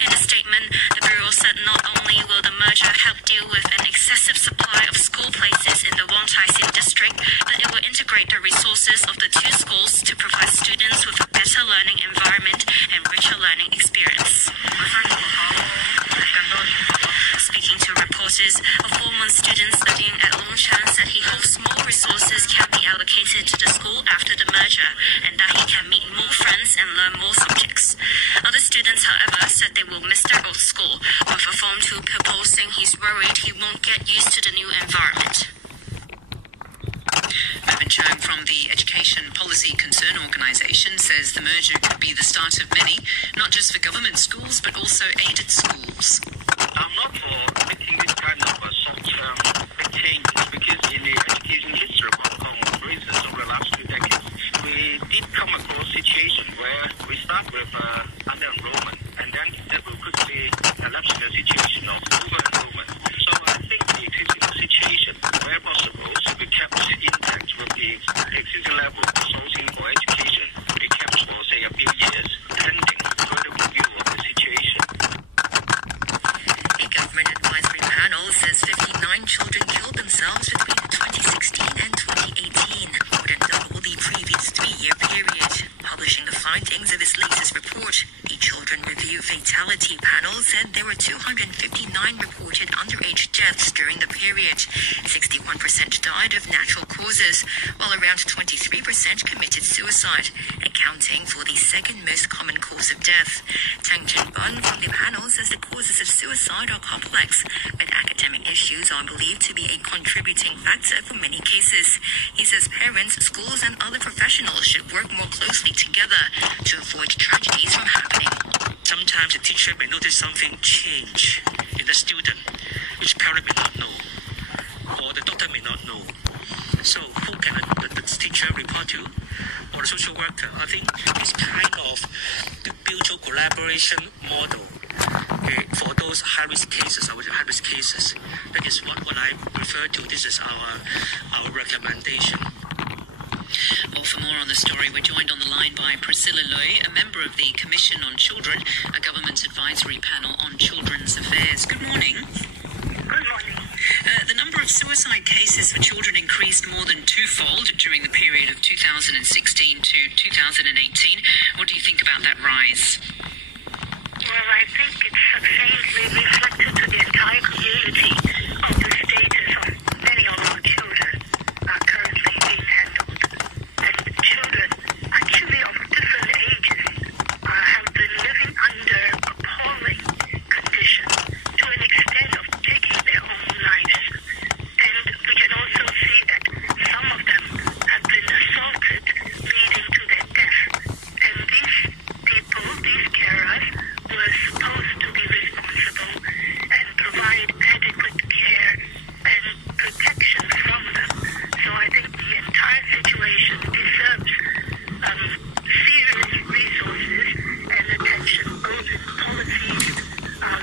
In a statement, the Bureau said not only will the merger help deal with an excessive supply of school places in the Wong Tai Sin district, but it will integrate the resources of the 2 schools to provide students with a better learning environment and richer learning experience. Speaking to reporters, a former student studying at Longcheng said he hopes more resources can be allocated to the school after the merger, and that he can meet more friends and learn more subjects. Other students, however, said they will miss their old school, with a Form 2 pupil saying he's worried he won't get used to the new environment. Evan Chung from the Education Policy Concern Organisation says the merger could be the start of many, not just for government schools, but also aided schools. I'm not for making this kind of short-term big changes, because in the education history of Hong Kong, for instance, over the last 2 decades, we did come across a situation where we start with under-enrollment, and then there will quickly collapse in a situation of over children killed themselves between 2016 and 2018, more than double the previous 3-year period. Publishing the findings of its latest report, the Children Review Fatality Panel said there were 259 reported underage deaths during the period. 61% died of natural causes, while around 23% committed suicide, accounting for the second most common cause of death. Tang Jinbun from the panel says the causes of suicide are complex, but academic issues are believed to be a contributing factor for many cases. He says parents, schools, and other professionals should work more closely together to avoid tragedies from happening. Sometimes the teacher may notice something change in the student, which parent may not know, or the doctor may not know. So who can the teacher report to, or the social worker? I think it's kind of the mutual collaboration model for those high-risk cases, or high-risk cases. That is what I refer to. This is our recommendation. Well, for more on the story, we're joined on the line by Priscilla Lieu, a member of the Commission on Children, a government advisory panel on children's affairs. Good morning. Good morning. The number of suicide cases for children increased more than twofold during the period of 2016 to 2018. What do you think about that rise? Well, I think it's sufficiently reflected to the entire community of the status of many of our children are currently being handled. And children, actually of different ages, have been living under appalling conditions to an extent of taking their own lives. And we can also see that some of them have been assaulted, leading to their death. And these people, these carers, were supposed to be responsible and provide adequate care and protection from them. So I think the entire situation deserves serious resources and attention, both in policies,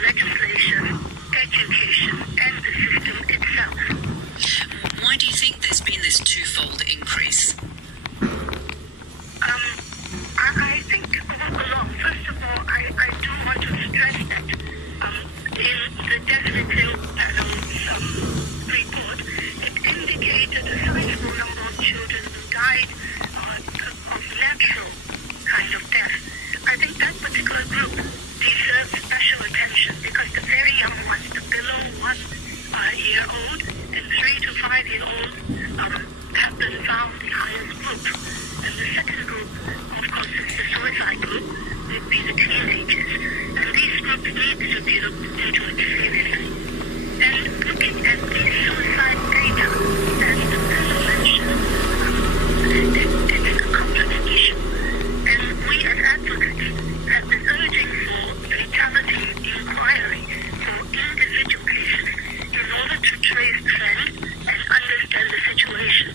legislation, education, and the system itself. Why do you think there's been this twofold increase? I think all along, first of all, I do want to stress that in the death review panel's report, it indicated a sizable number of children who died of natural kind of death. I think that particular group deserves special attention because the very young ones, the below 1 year old and 3 to 5 year old, have been found the highest group. And the second group, of course, is the suicide group, would be the teenagers. And these groups need to be looked into it seriously. And looking at the suicide data, as the panel mentioned, it's a complex issue. And we as advocates have been urging for fatality inquiry for individual cases in order to trace trend and understand the situation.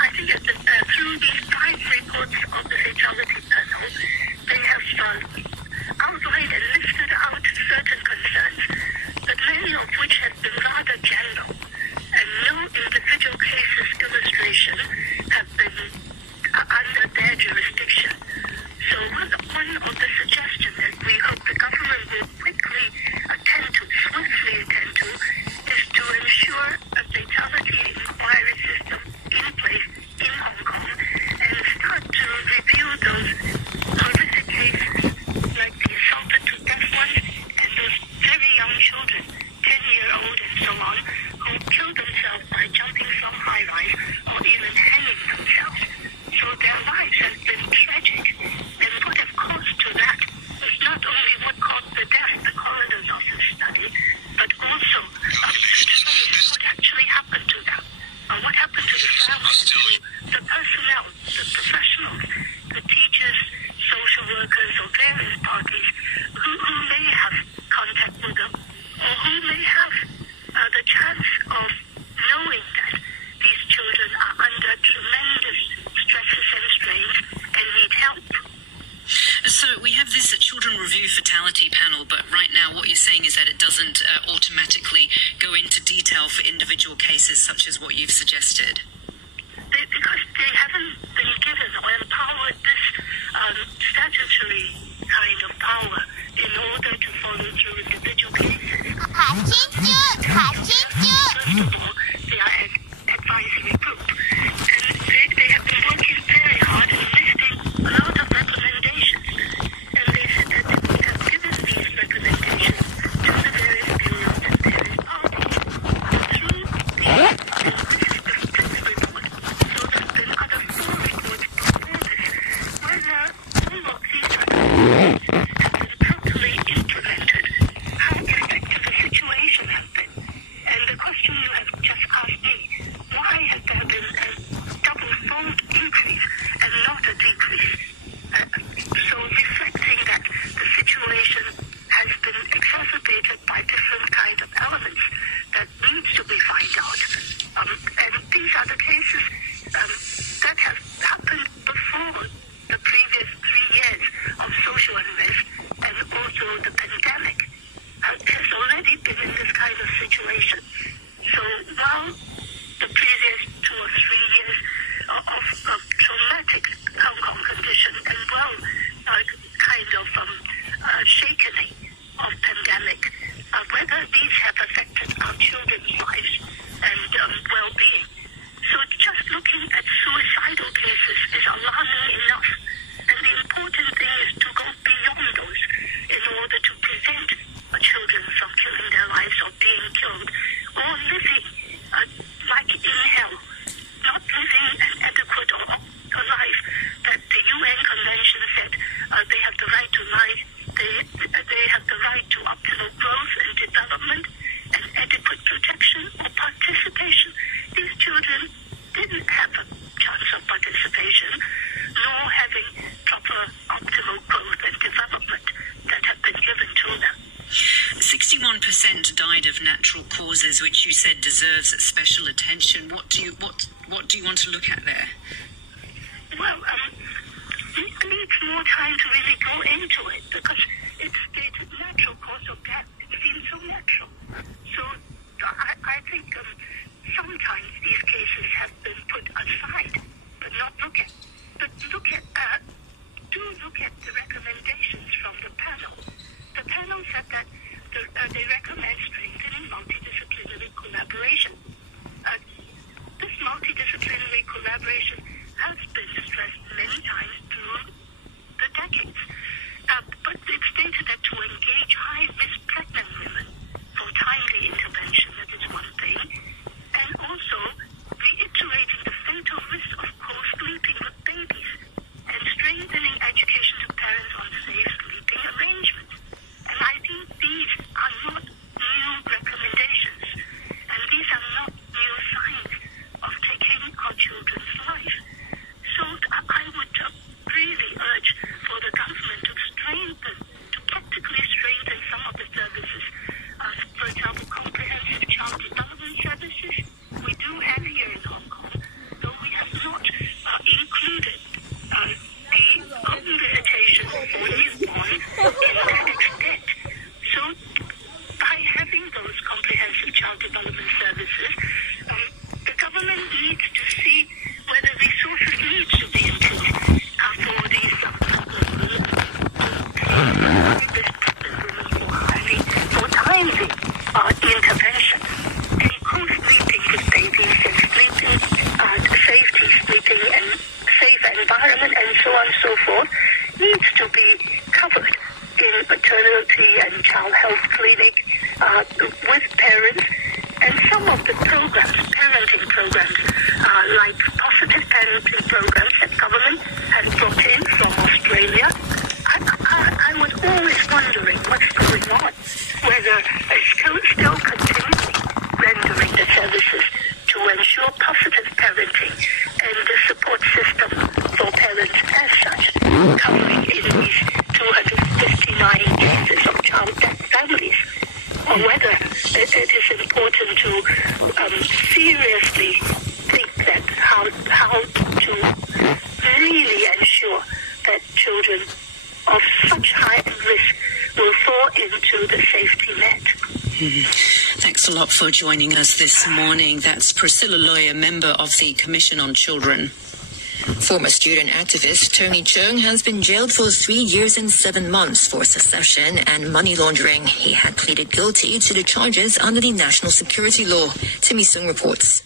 I think through these 5 reports of the fatality panel, they have outlined and listed out certain concerns, but many of which have been rather general, and no individual cases illustration have been under their jurisdiction. So one of the suggestions that we hope the government will quickly swiftly attend to, is to ensure a fatality inquiry system in place in Hong Kong and start to review those horrific cases like the assaulted to death ones and those very young children, 10-year-old and so on, who killed themselves by jumping from high-rise or even hanging themselves. So their lives have been tragic, and what have caused to that is not only what caused the death the coroner's office studied, but also what actually happened to them, what happened to the family, the personnel, the professionals, the teachers, social workers, or various parties who may have contact with them, or who may have the chance of knowing that these children are under tremendous stresses and strains and need help. So we have this Children Review Fatality Panel, but right now what you're saying is that it doesn't automatically go into detail for individual cases such as what you've suggested. Because they haven't been given or empowered this statutory kind of power in order to follow through individual cases. of all, they are an advisory group. And they have been working very hard and listing a lot of recommendations. And they said that they would have given these recommendations to the various bureaus and various parties through the report. So there's been other 4 reports before this, whether all of these recommendations have been properly implemented, how effective the situation has been. And the question you have just asked me, why has there been a double-fold increase and not a decrease? So reflecting that the situation has been exacerbated by different kinds of elements that needs to be found out. And these are the cases that have happened before the previous 3 years of social unrest and also the pandemic has already been in this kind of situation. So while the previous 2 or 3 years of traumatic Hong Kong condition and kind of shakening of pandemic, whether these have affected our children's lives and well-being. So just looking at suicidal cases is alarming enough. And the important thing is to go beyond those in order to prevent children from killing their lives or being killed or living like in hell, not living an adequate or life that the UN Convention said they have the right to life, they have the right to optimal growth and development and adequate protection or participation. These children didn't have a chance of participation, nor having proper optimal growth and development that have been given to them. 61% died of natural causes, which you said deserves special attention. What do you want to look at there? Well, it needs more time to really go into it because it's stated natural cause of death. It seems so natural. So I think sometimes these cases have been put aside, but not look at. But look at the recommendations from the panel. The panel said that they recommend strengthening multidisciplinary collaboration. This multidisciplinary collaboration has been stressed many times through the decades. But it stated that to engage high-risk pregnant women for timely intervention, that is one thing, and also reiterating the fatal risk of co-sleeping with babies and strengthening education to parents on safe sleeping arrangements. And I think these are not new recommendations, and these are not new signs of taking our children's life. So I would really urge for the government to practically strengthen some of the services. For example, comprehensive child development services we do have here in Hong Kong, though we have not included the home visitation for newborn in that extent. So by having those comprehensive child development services, the government needs to see whether resources need to be improved for these for timely intervention and co-sleeping with babies and sleeping, safety sleeping and safe environment and so on and so forth needs to be covered in maternity and child health clinic with parents. And some of the programs, parenting programs, like positive parenting programs that government has brought in from Australia, I was always wondering what's going on, whether it's still continuing rendering the services to ensure positive parenting and the support system for parents as such, covering in these 259 cases of child death families, or whether it is important to seriously think that how to really ensure that children of such high risk will fall into the safety net. Thanks a lot for joining us this morning. That's Priscilla Loy, a member of the Commission on Children. Former student activist Tony Cheung has been jailed for 3 years and 7 months for secession and money laundering. He had pleaded guilty to the charges under the national security law. Timmy Sung reports.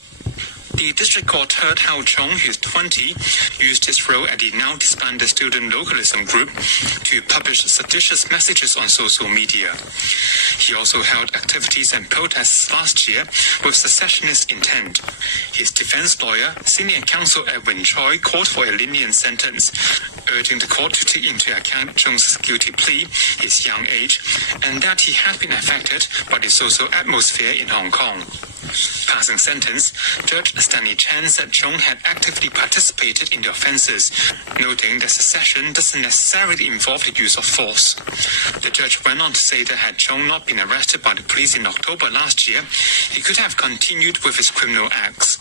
The district court heard how Chong, who's 20, used his role at the now disbanded student localism group to publish seditious messages on social media. He also held activities and protests last year with secessionist intent. His defense lawyer, senior counsel Edwin Choi, called for a lenient sentence, urging the court to take into account Chong's guilty plea, his young age, and that he had been affected by the social atmosphere in Hong Kong. Passing sentence, Judge Stanley Chan said Chong had actively participated in the offences, noting that secession doesn't necessarily involve the use of force. The judge went on to say that had Chong not been arrested by the police in October last year, he could have continued with his criminal acts.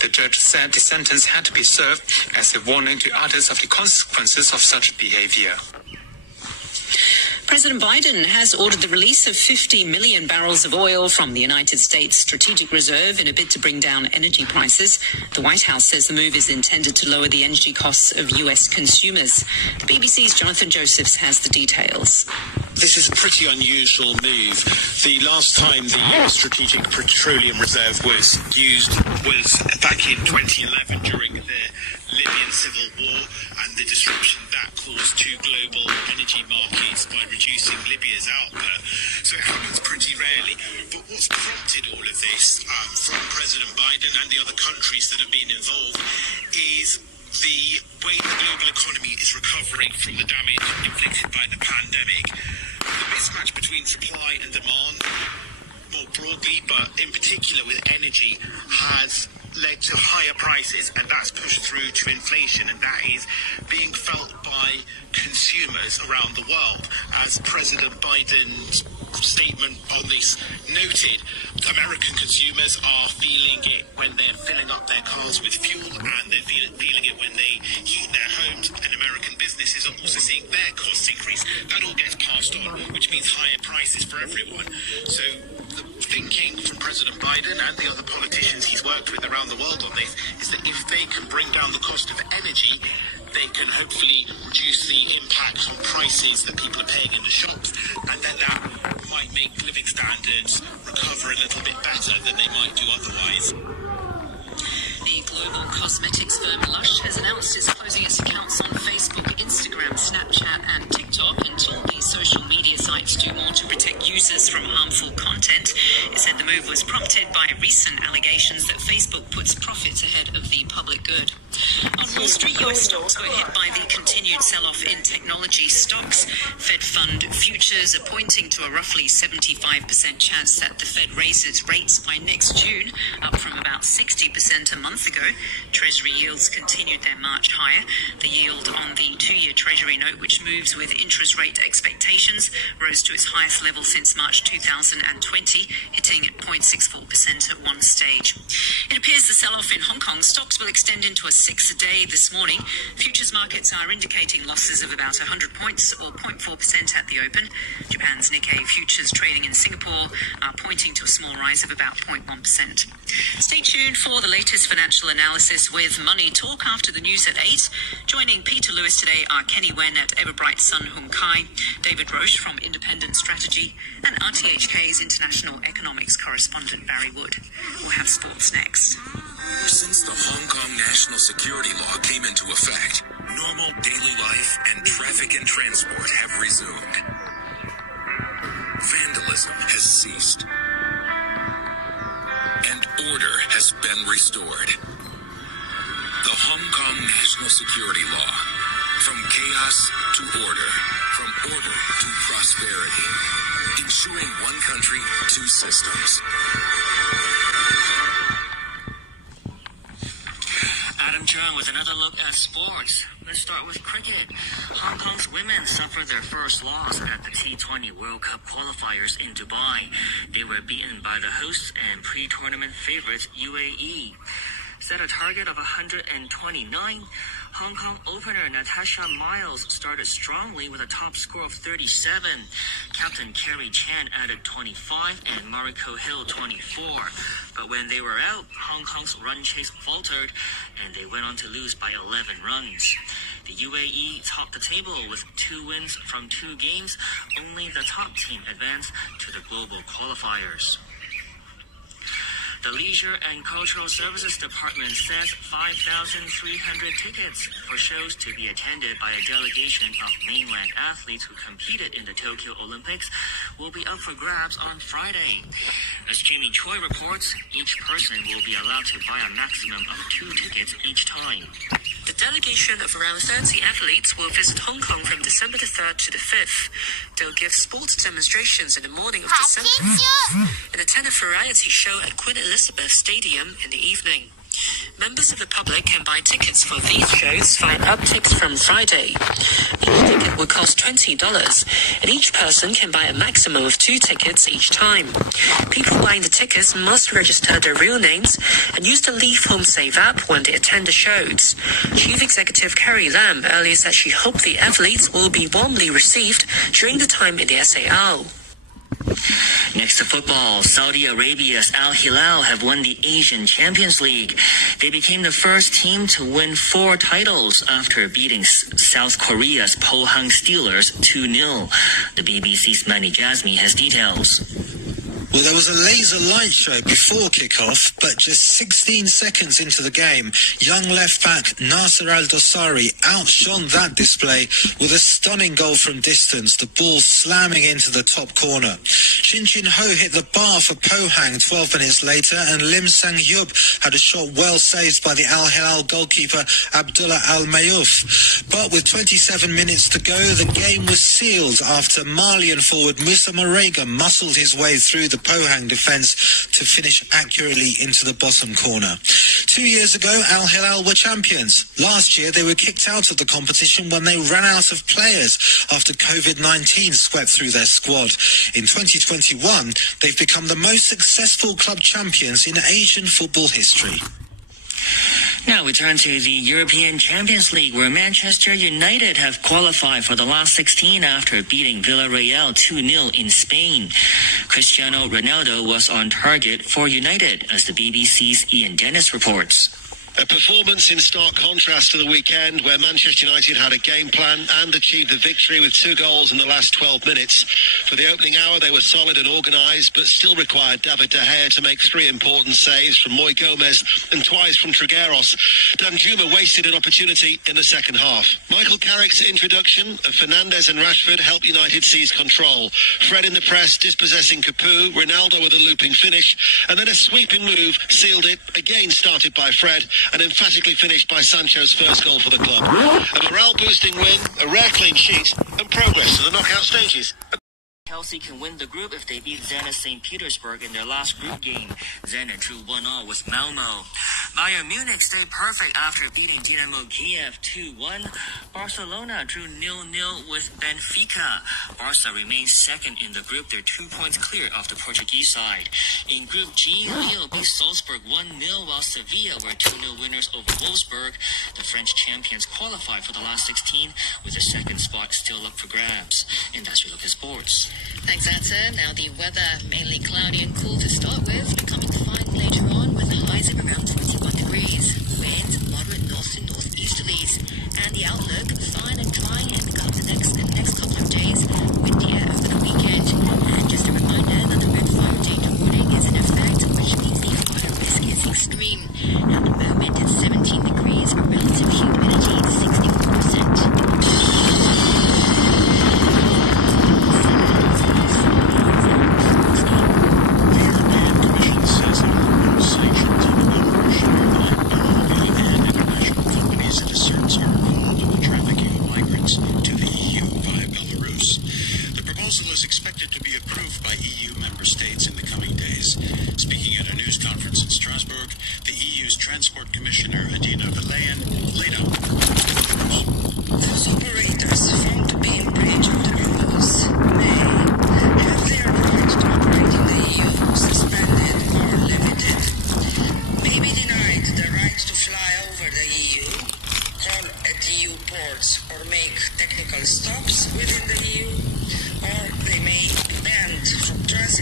The judge said the sentence had to be served as a warning to others of the consequences of such behaviour. President Biden has ordered the release of 50 million barrels of oil from the United States Strategic Reserve in a bid to bring down energy prices. The White House says the move is intended to lower the energy costs of U.S. consumers. The BBC's Jonathan Josephs has the details. This is a pretty unusual move. The last time the Strategic Petroleum Reserve was used was back in 2011 during the Libyan civil war and the disruption that caused to global energy markets by reducing Libya's output. So it happens pretty rarely. But what's prompted all of this from President Biden and the other countries that have been involved is the way the global economy is recovering from the damage inflicted by the pandemic. The mismatch between supply and demand, more broadly, but in particular with energy, has led to higher prices, and that's pushed through to inflation, and that is being felt by consumers around the world. As President Biden's statement on this noted, American consumers are feeling it when they're filling up their cars with fuel, and they're feeling it when they heat their homes, and American businesses are also seeing their costs increase. That all gets passed on, which means higher prices for everyone. So the thinking from President Biden and the other politicians he's worked with around the world on this is that if they can bring down the cost of energy, they can hopefully reduce the impact on prices that people are paying in the shops, and then that might make living standards recover a little bit better than they might do otherwise. The global cosmetics firm Lush has announced it's closing its accounts on Facebook, Instagram, Snapchat and TikTok until the social media sites do more to protect users from harmful content. It said the move was prompted by recent allegations that Facebook puts profits ahead of the public good. On Wall Street, US stocks were hit by the continued sell-off in technology stocks. Fed fund futures are pointing to a roughly 75% chance that the Fed raises rates by next June, up from about 60% a month ago. Treasury yields continued their march higher. The yield on the 2-year Treasury note, which moves with interest rate expectations, rose to its highest level since March 2020, hitting at 0.64% at one stage. It appears the sell-off in Hong Kong stocks will extend into a 6-a-day this morning. Futures markets are indicating losses of about 100 points or 0.4% at the open. Japan's Nikkei futures trading in Singapore are pointing to a small rise of about 0.1%. Stay tuned for the latest financial analysis with Money Talk after the news at 8. Joining Peter Lewis today are Kenny Wen at Everbright Sun Hung Kai, David Roche from Independent Strategy, and RTHK's international economics correspondent Barry Wood. We'll have sports next. Since the Hong Kong National Security Law came into effect, normal daily life and traffic and transport have resumed. Vandalism has ceased. And order has been restored. The Hong Kong National Security Law. From chaos to order. From order to prosperity. Ensuring one country, two systems. Adam Chung with another look at sports. Let's start with cricket. Hong Kong's women suffered their first loss at the T20 World Cup qualifiers in Dubai. They were beaten by the hosts and pre-tournament favorites UAE. Set a target of 129. Hong Kong opener Natasha Miles started strongly with a top score of 37. Captain Kerry Chan added 25 and Mariko Hill 24. But when they were out, Hong Kong's run chase faltered and they went on to lose by 11 runs. The UAE topped the table with 2 wins from 2 games. Only the top team advanced to the global qualifiers. The Leisure and Cultural Services Department says 5,300 tickets for shows to be attended by a delegation of mainland athletes who competed in the Tokyo Olympics will be up for grabs on Friday. As Jamie Choi reports, each person will be allowed to buy a maximum of 2 tickets each time. The delegation of around 30 athletes will visit Hong Kong from December the 3rd to the 5th. They'll give sports demonstrations in the morning of December the 4th and attend a variety show at Queen Elizabeth Stadium in the evening. Members of the public can buy tickets for these shows via upticks from Friday. Each ticket will cost $20, and each person can buy a maximum of 2 tickets each time. People buying the tickets must register their real names and use the LeaveHomeSafe app when they attend the shows. Chief Executive Carrie Lam earlier said she hoped the athletes will be warmly received during the time in the SAR. Next to football, Saudi Arabia's Al Hilal have won the Asian Champions League. They became the first team to win 4 titles after beating South Korea's Pohang Steelers 2-0. The BBC's Manny Jasmine has details. Well, there was a laser light show before kick-off, but just 16 seconds into the game, young left-back Nasser Al-Dosari outshone that display with a stunning goal from distance, the ball slamming into the top corner. Shin Chin-ho hit the bar for Pohang 12 minutes later, and Lim Sang-hyub had a shot well saved by the Al-Hilal goalkeeper Abdullah Al-Mayouf. But with 27 minutes to go, the game was sealed after Malian forward Musa Marega muscled his way through the Pohang defence to finish accurately into the bottom corner. 2 years ago, Al Hilal were champions. Last year, they were kicked out of the competition when they ran out of players after Covid-19 swept through their squad. In 2021, they've become the most successful club champions in Asian football history. Now we turn to the European Champions League, where Manchester United have qualified for the last 16 after beating Villarreal 2-0 in Spain. Cristiano Ronaldo was on target for United, as the BBC's Ian Dennis reports. A performance in stark contrast to the weekend, where Manchester United had a game plan and achieved the victory with 2 goals in the last 12 minutes. For the opening hour, they were solid and organised, but still required David De Gea to make 3 important saves from Moi Gomez and twice from Trigueros. Danjuma wasted an opportunity in the second half. Michael Carrick's introduction of Fernandes and Rashford helped United seize control. Fred in the press dispossessing Capoue, Ronaldo with a looping finish, and then a sweeping move sealed it, again started by Fred, and emphatically finished by Sancho's first goal for the club. A morale-boosting win, a rare clean sheet, and progress to the knockout stages. Chelsea can win the group if they beat Zenit St. Petersburg in their last group game. Zenit drew 1-1 with Malmo. Bayern Munich stayed perfect after beating Dynamo Kiev 2-1. Barcelona drew 0-0 with Benfica. Barca remains second in the group. They're 2 points clear of the Portuguese side. In Group G, Lille beat Salzburg 1-0, while Sevilla were 2-0 winners over Wolfsburg. The French champions qualified for the last 16, with the second spot still up for grabs. And that's your look at sports. Thanks, Anton. Now the weather, mainly cloudy and cool to start with, becoming fine later on with highs of around 21 degrees. Winds moderate north to northeasterlies. And the outlook, fine and dry in the next couple of days, windier over the weekend. And just a reminder that the red fire danger warning is in effect, which means the fire risk is extreme. At the moment, it's 17 degrees, with relative humidity 64%.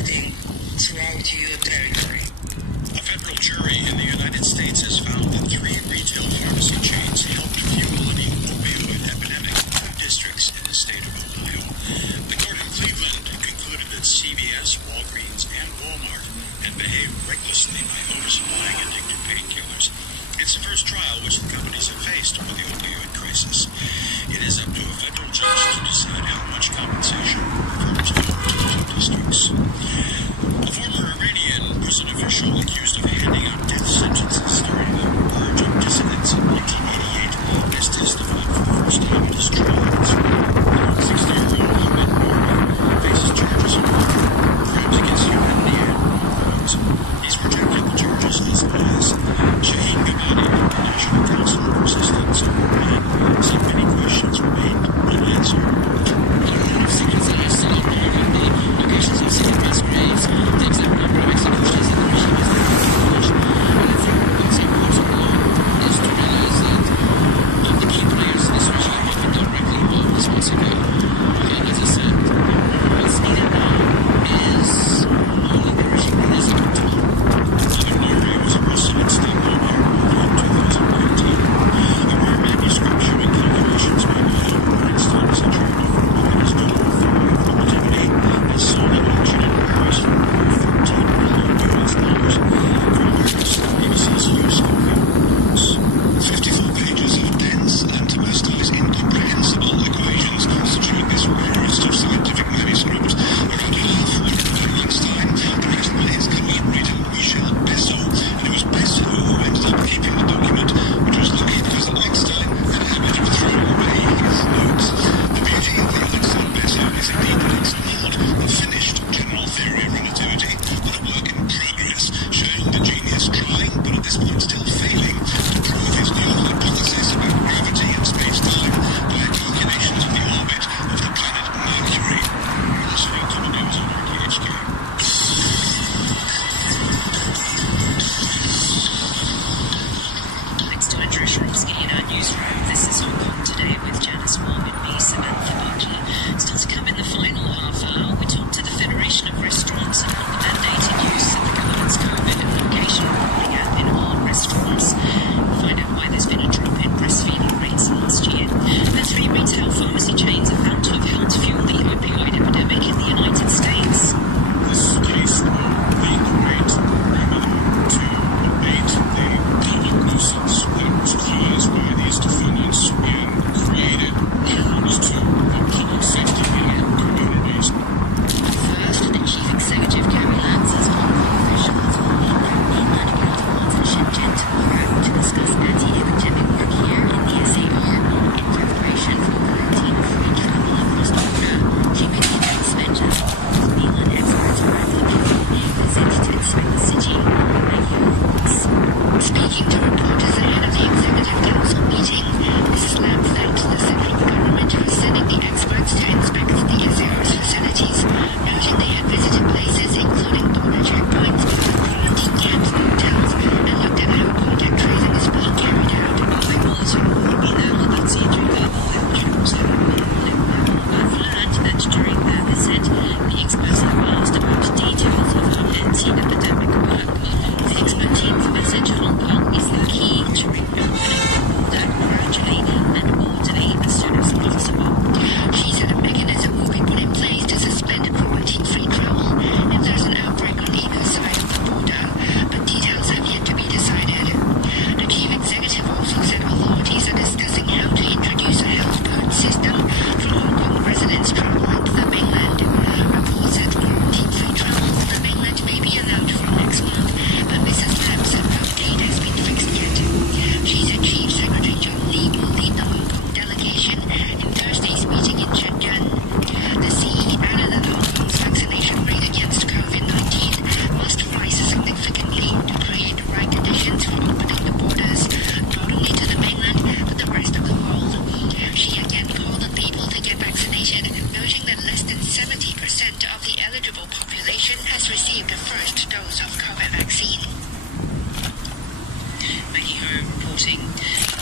spreading throughout your territory. A federal jury in the United States has found that 3 retail pharmacy chains helped fuel the opioid epidemic in districts in the state of Ohio. The court in Cleveland concluded that CVS, Walgreens, and Walmart had behaved recklessly by oversupplying addictive painkillers. It's the first trial which the companies have faced over the opioid crisis. It is up to a federal judge to decide how much compensation firms owe to the 2 districts. A former Iranian prison official accused of handing out death sentences during the purge of dissidents in 1988 has testified for the first time at his trial. 60-year-old Ahmed Nouri faces charges of murder, crimes against humanity, and crimes. He's rejected the charges as bias. Shaheen Gabani, the National Council for Systems of Iran, said many questions remained unanswered. Secrets are still unknown. The locations of secret mass graves, the exact number of executions in the regime is not acknowledged. And I think what's important is to realize that all the key players in this regime have been directly involved this months ago. And as I said, what's needed now is only the regime that is accountable. Nouri was arrested at State Home in 2019. A rare manuscript showing calculations made by Albert Einstein as a chairman of Einstein's general theory of relativity has sold at auction in Paris for over $14 million for awareness of BBC's use of reports. 54 pages of dense and to most eyes incomprehensible equations constitute this rarest of scientific manuscripts. Around half were written by Einstein, the rest by his collaborator Michel Besson, and it was Besson who ended up keeping the document, which was lucky because Einstein had a habit of throwing away his notes. The beauty of the Einstein-Besson is indeed that it's not a finished general theory of relativity, but a work in progress, showing the genius trying, but at this point still failing, to prove his new hypothesis about gravity and space-time by calculations of the orbit of the planet Mercury. You're listening to the news on RTHK. Thanks to Andrew Shrofsky in our newsroom. This is Hong Kong Today with Janice Wong and me, Samantha Butler. Still to come in the final half hour, we talk to the Federation of Restaurants about the mandated use of the government's COVID location reporting app in all restaurants. We'll find out why there's been a drop in breastfeeding rates last year. And 3 retail pharmacy chains are found to have helped fuel the opioid epidemic in the United States. This case will be great to abate the public nuisance that was caused by these defendants and created harms to the public safety in our communities. First, the Chief Executive Carrie Lam says Hong Kong officials will meet their mainland counterparts in Shenzhen tomorrow to discuss anti-epidemic work here in the SAR in preparation for quarantine-free travel across the border. She made the announcement as Hong Kong's mainland experts arrived on Tuesday a visit to inspect the city. Speaking to reporters ahead of the Executive Council meeting, Mrs. Lam thanked the central government for sending the experts to inspect the SAR's facilities, noting they had visited places including border checkpoints, quarantine camps and hotels, and looked at how contact tracing is being carried out. That during their visit, the experts have asked about details of how anti-epidemic work. The expert team's message, Hong Kong is the key to reopening the border gradually and orderly as soon as possible. She said a mechanism will be put in place to suspend quarantine-free travel if there's an outbreak on either side of the border, but details have yet to be decided. The chief executive also said authorities are discussing how to introduce a health code system for Hong Kong residents traveling to the mainland. Reports said quarantine-free travel to the mainland may be allowed from next month, but Mrs. Lam said no date has been fixed yet. She said Chief Secretary John Lee will lead the Hong Kong delegation in Thursday's meeting in Shenzhen. The CE added that Hong Kong's vaccination rate against COVID-19 must rise significantly to create the right conditions for opening the borders, not only to the mainland, but the rest of the world. She again called on people to get vaccinated, noting that less than 70% of the eligible population has received the first dose of COVID vaccine. Maggie Ho reporting.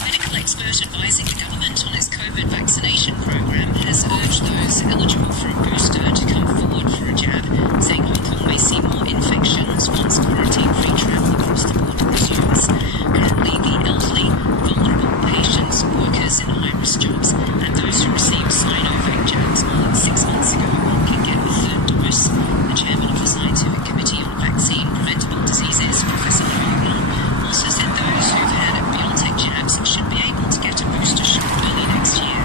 medical expert advising the government on its COVID vaccination program has urged those eligible for a booster to come forward for a jab, saying Hong Kong may see more infections once quarantine-free travel across the border resumes. Currently, the elderly, vulnerable patients, workers in high-risk jobs, and those who received Sinovac jabs more than 6 months ago can get a third dose. The chairman of the Scientific Committee on Vaccine Preventable Diseases, Professor Liu, also said those who've had BioNTech jabs should be able to get a booster shot early next year.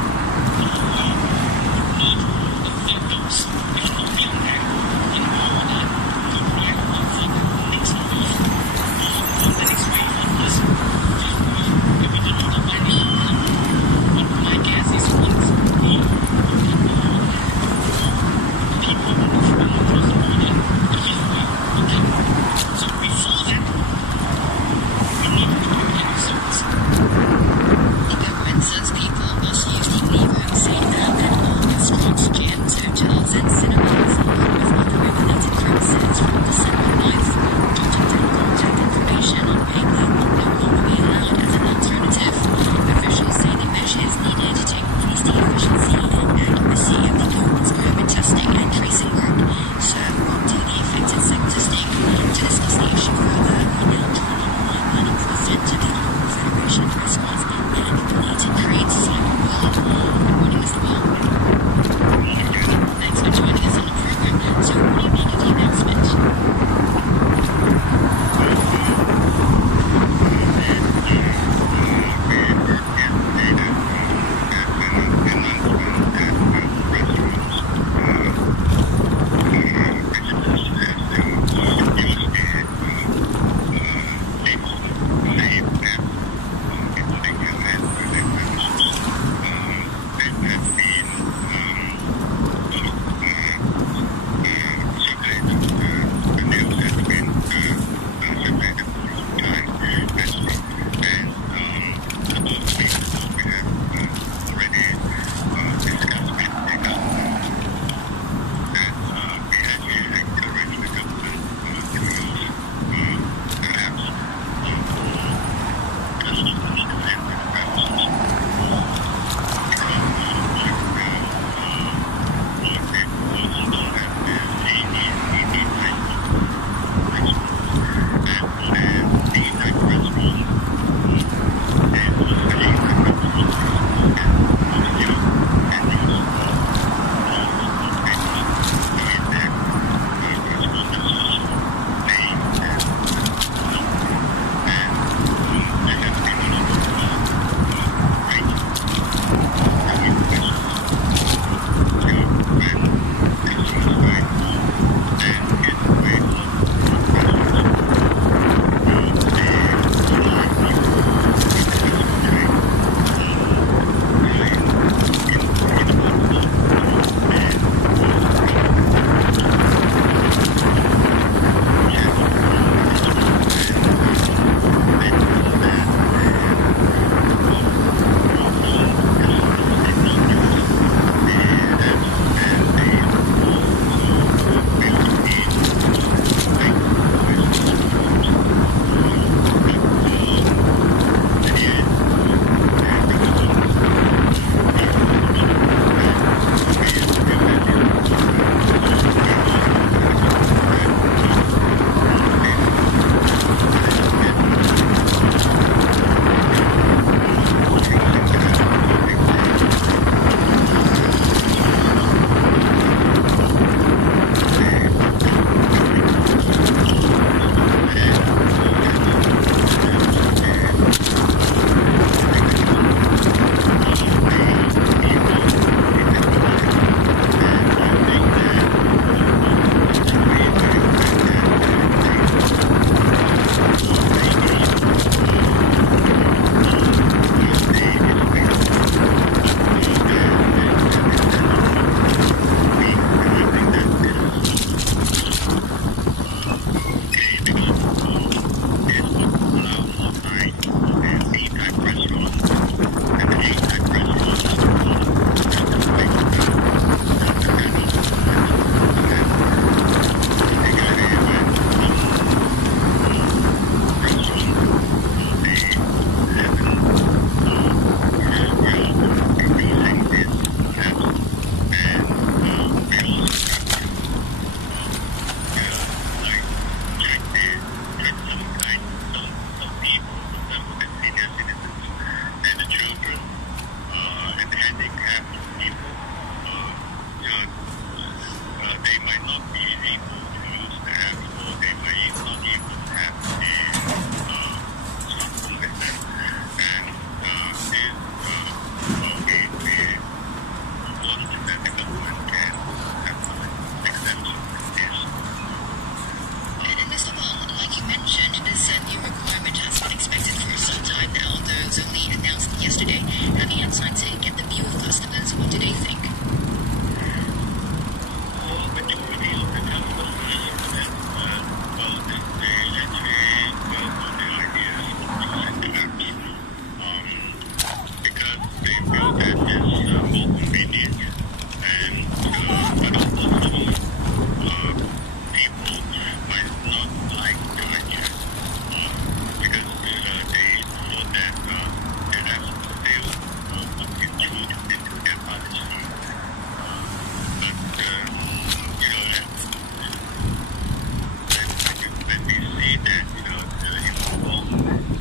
see that, in Hong Kong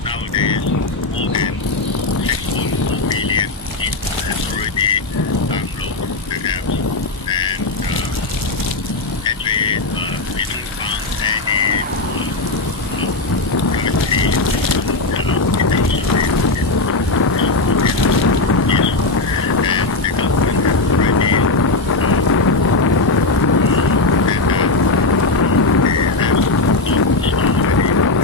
nowadays, more than 6.4 million people has already downloaded the apps. And actually, we don't find any currency in terms of the and the government has already said that the apps don't stop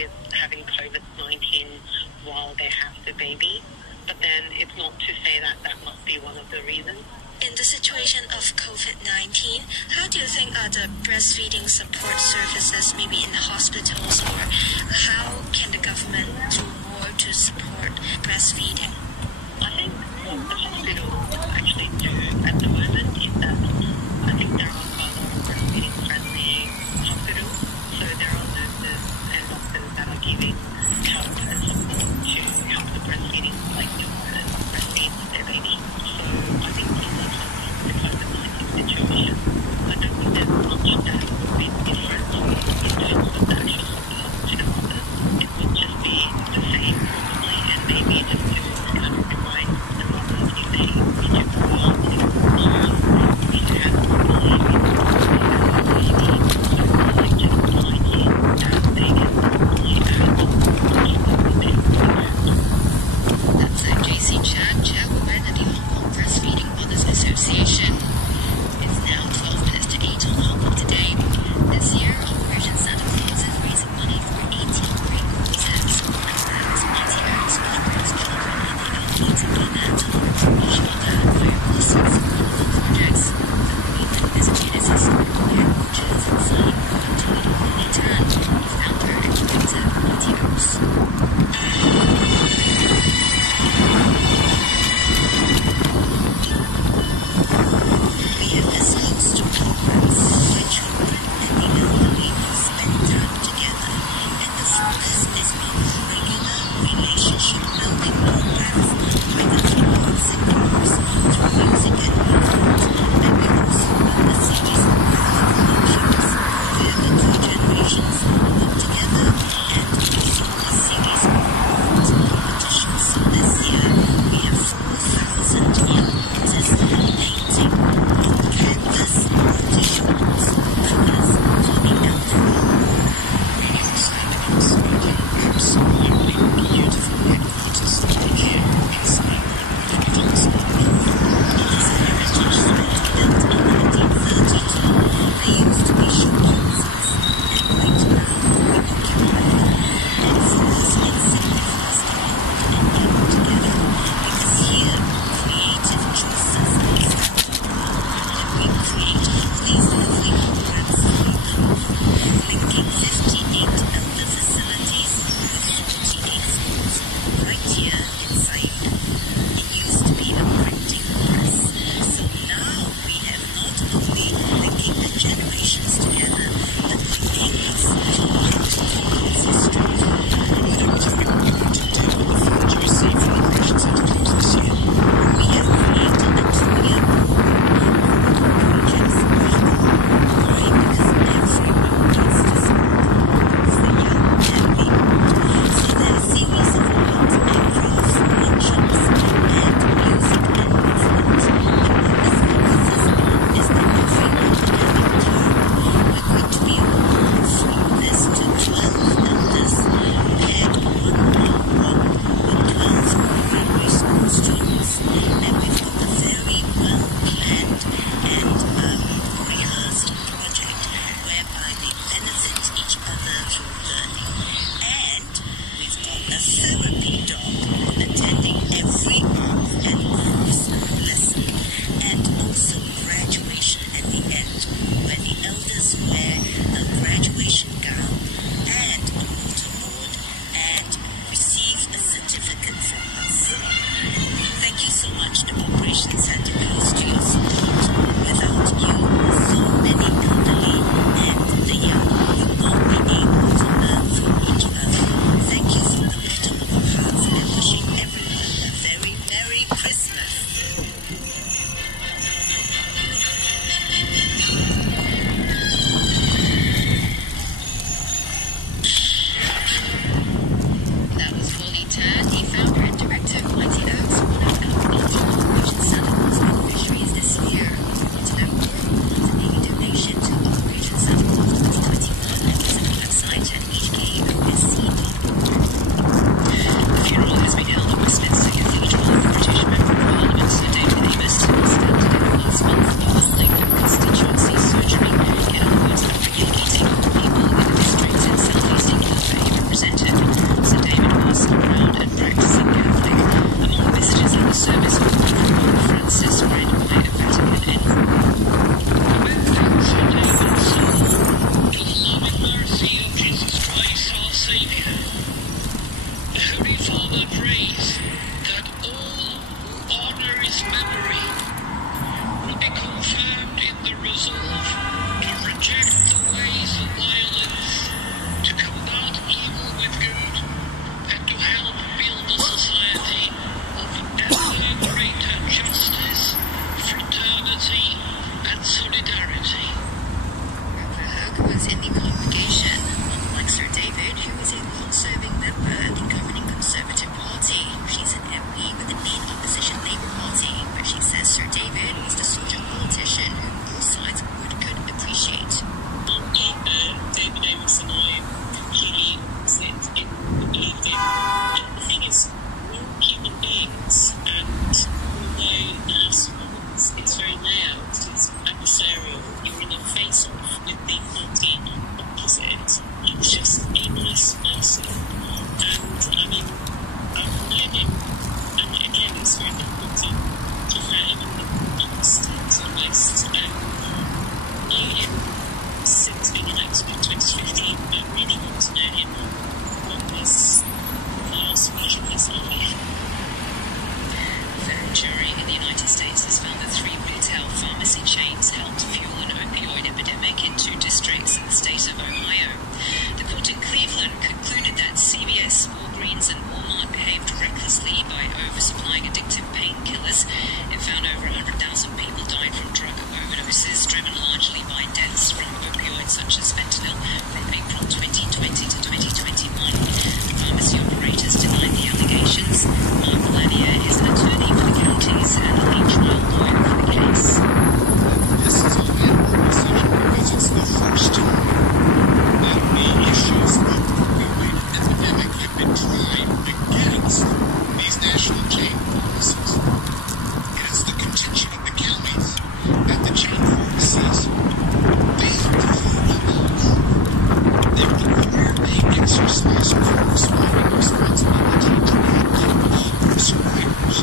with having COVID-19 while they have the baby. But then it's not to say that that must be one of the reasons. In the situation of COVID-19, how do you think are the breastfeeding support services, maybe in the hospitals, or how can the government do more to support breastfeeding? I think what the hospitals actually do at the moment is that I think there are quite a lot of breastfeeding friendly hospitals. So there are nurses and doctors that are giving help and support to help the breastfeeding, like breastfeed their baby. So I think because of the COVID-19 situation, I don't think there's much that would be different in terms of the actual support to the mothers. It would just be the same probably, and maybe just to kind of remind the mothers if they need to go out to if they have a baby, so like just reminding that they can probably add That's JC Chan, chairwoman of the Hong Kong Breastfeeding Mothers Association. It's now 12 minutes to 8 on Hong Kong Today. This year, Operation Santa Claus is raising money for 18 green causes. That's eateries, which brings children and the elderly together to learn from each other via lessons and wonderful projects. We even visited his school and coaches and signing on to Little Lily Tan, the founder and creator of eateries. We have this host of programs where children and the elderly will spend time together, and the focus is on regular relationship building programs where the three kids indoors through music and movement, and we also run a series of workshops where the two generations work together, and also a series of art competitions. So this year we have 4,000 young artists painting on canvas or visuals from us to the elderly. Radio side of sporting groups phrase that all who honor his memory will be confirmed in the resolve to reject the ways of violence, to combat evil with good, and to help build a society of ever greater justice, fraternity, and solidarity. Who was in the congregation, unlike Sir David, who is a long-serving member of the governing Conservative Party. She's an MP with the main opposition Labour Party, but she says Sir David is the sort of politician who all sides could appreciate. David Amos and I completely sit in believed in. The thing is, we're all human beings, and although the House of Commons is very loud, it's adversarial, you're in a face-off with the party opposite. It's just a nice person. And I mean, I've known him, and again, it's very difficult to frame him in the past, to be honest. Known him since being elected in 2015, I really want to know him what was the last version of his life. A federal jury in the United States has found that 3 retail pharmacy chains helped fuel an opioid epidemic in 2 districts in the state of Ohio. The court in Cleveland concluded that CVS, Walgreens, and Walmart behaved recklessly by oversupplying addictive painkillers. It found over 100,000 people died from drug overdoses, driven largely by deaths from opioids such as fentanyl from April 2020 to 2021. The pharmacy operators denied the allegations. Mark Lanier is an attorney for the counties and a lead trial lawyer for the case. This is only a important decision because it's the first time that the issues of the opioid epidemic have been tried against these national chain pharmacies. It is the contention of the counties that the chain pharmacies, they are the rebels. They're the where they exercise corresponding responsibility to help prescribers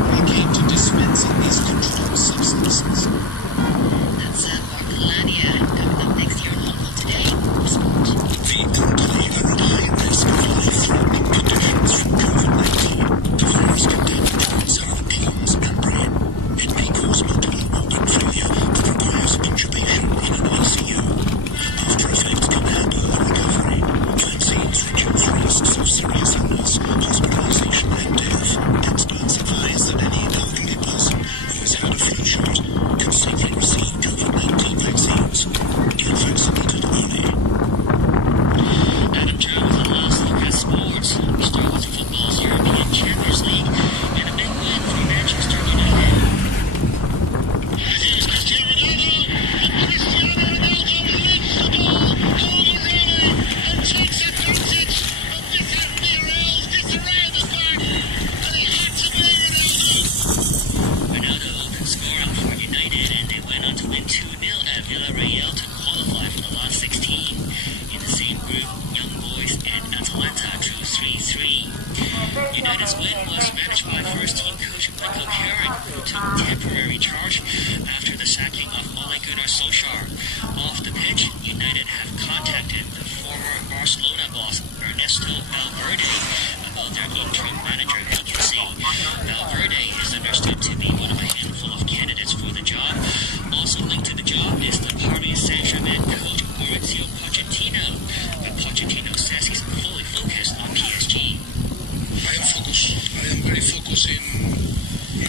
when it came to dispensing these controlled substances. That's Mark Lanier. Coming up next year in Hong Kong Today, Sport. The complete and high risk of life-threatening conditions from COVID-19. The virus can damage parts of the lungs and brain. It may cause multiple organ failure that requires intubation in an ICU. After effects can hamper the recovery. Vaccines reduce risks of serious illness, hospitalization, and death. Experts advise that any elderly person who has had a flu shot can safely receive COVID-19 vaccines if vaccinated only. Adam Joe with the last look at sports. We start with football's European Champions League and a big win for Manchester United. Here's Cristiano Ronaldo, and Cristiano Ronaldo lifts the ball already and takes advantage of Villarreal's disarray at the back, and he had to play Ronaldo. Ronaldo opened scoring for United, and they went on to win 2-0 at Villarreal to qualify for the last 16. In the same group, Young Boys and Atalanta drew 3-3. United's win was managed by first-team coach Michael Carrick, who took temporary charge after the sacking of Ole Gunnar Solskjaer. Off the pitch, United have contacted the former Barcelona boss Ernesto Valverde about their interim manager vacancy. Valverde is understood to be one of a handful of candidates for the job. Also linked to the job is the Paris Saint-Germain coach Mauricio Pochettino, but Pochettino says he's fully focused on PSG. I am focused. I am very focused in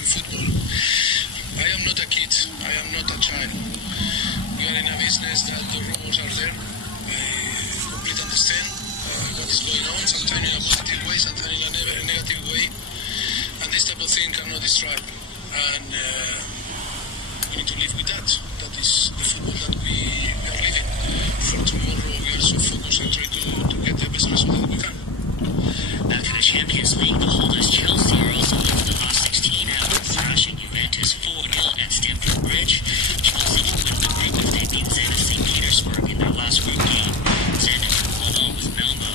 football. I am not a kid. I am not a child. We are in a business that the rules are there. I completely understand what is going on, sometimes in a positive way, sometimes in a negative way. And this type of thing cannot distract. And we need to live with that. That is the football that we are living. For tomorrow, we are so focused and try to get the best result that we can. Back to the Champions League, the holders Chelsea are also into the last 16 after thrashing Juventus 4-0 at Stamford Bridge. Chelsea will win the group if they beat Zenit St. Petersburg in their last group game. Zenit won on with Malmo.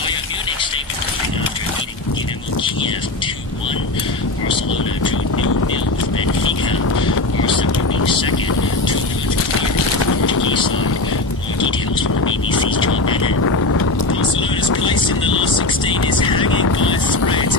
Bayern Munich stayed perfect after beating Dynamo Kiev 2-1. Barcelona drew 0-0 with Benfica. Barca will be second, 2 points clear of the Portuguese side. More details from the BBC's John Bennett. Barcelona's place in the last 16 is hanging by a thread.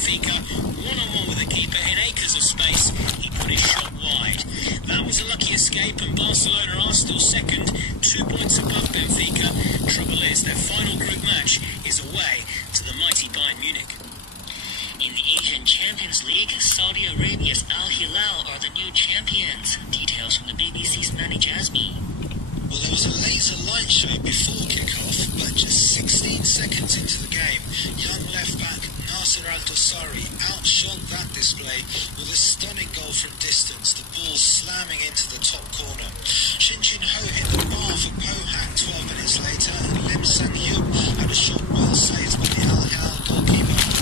Benfica, one-on-one with the keeper in acres of space. He put his shot wide. That was a lucky escape, and Barcelona are still second, 2 points above Benfica. Trouble is, their final group match is away to the mighty Bayern Munich. In the Asian Champions League, Saudi Arabia's Al Hilal are the new champions. Details from the BBC's Nani Jazmi. Well, there was a laser light show before kick-off, but just 16 seconds into the game, young left-back Nasser Al-Dossari outshone that display with a stunning goal from distance, the ball slamming into the top corner. Shin Chin Ho hit the bar for Pohang 12 minutes later, and Lim Sang-Yub had a shot well saved by the Al Hilal goalkeeper.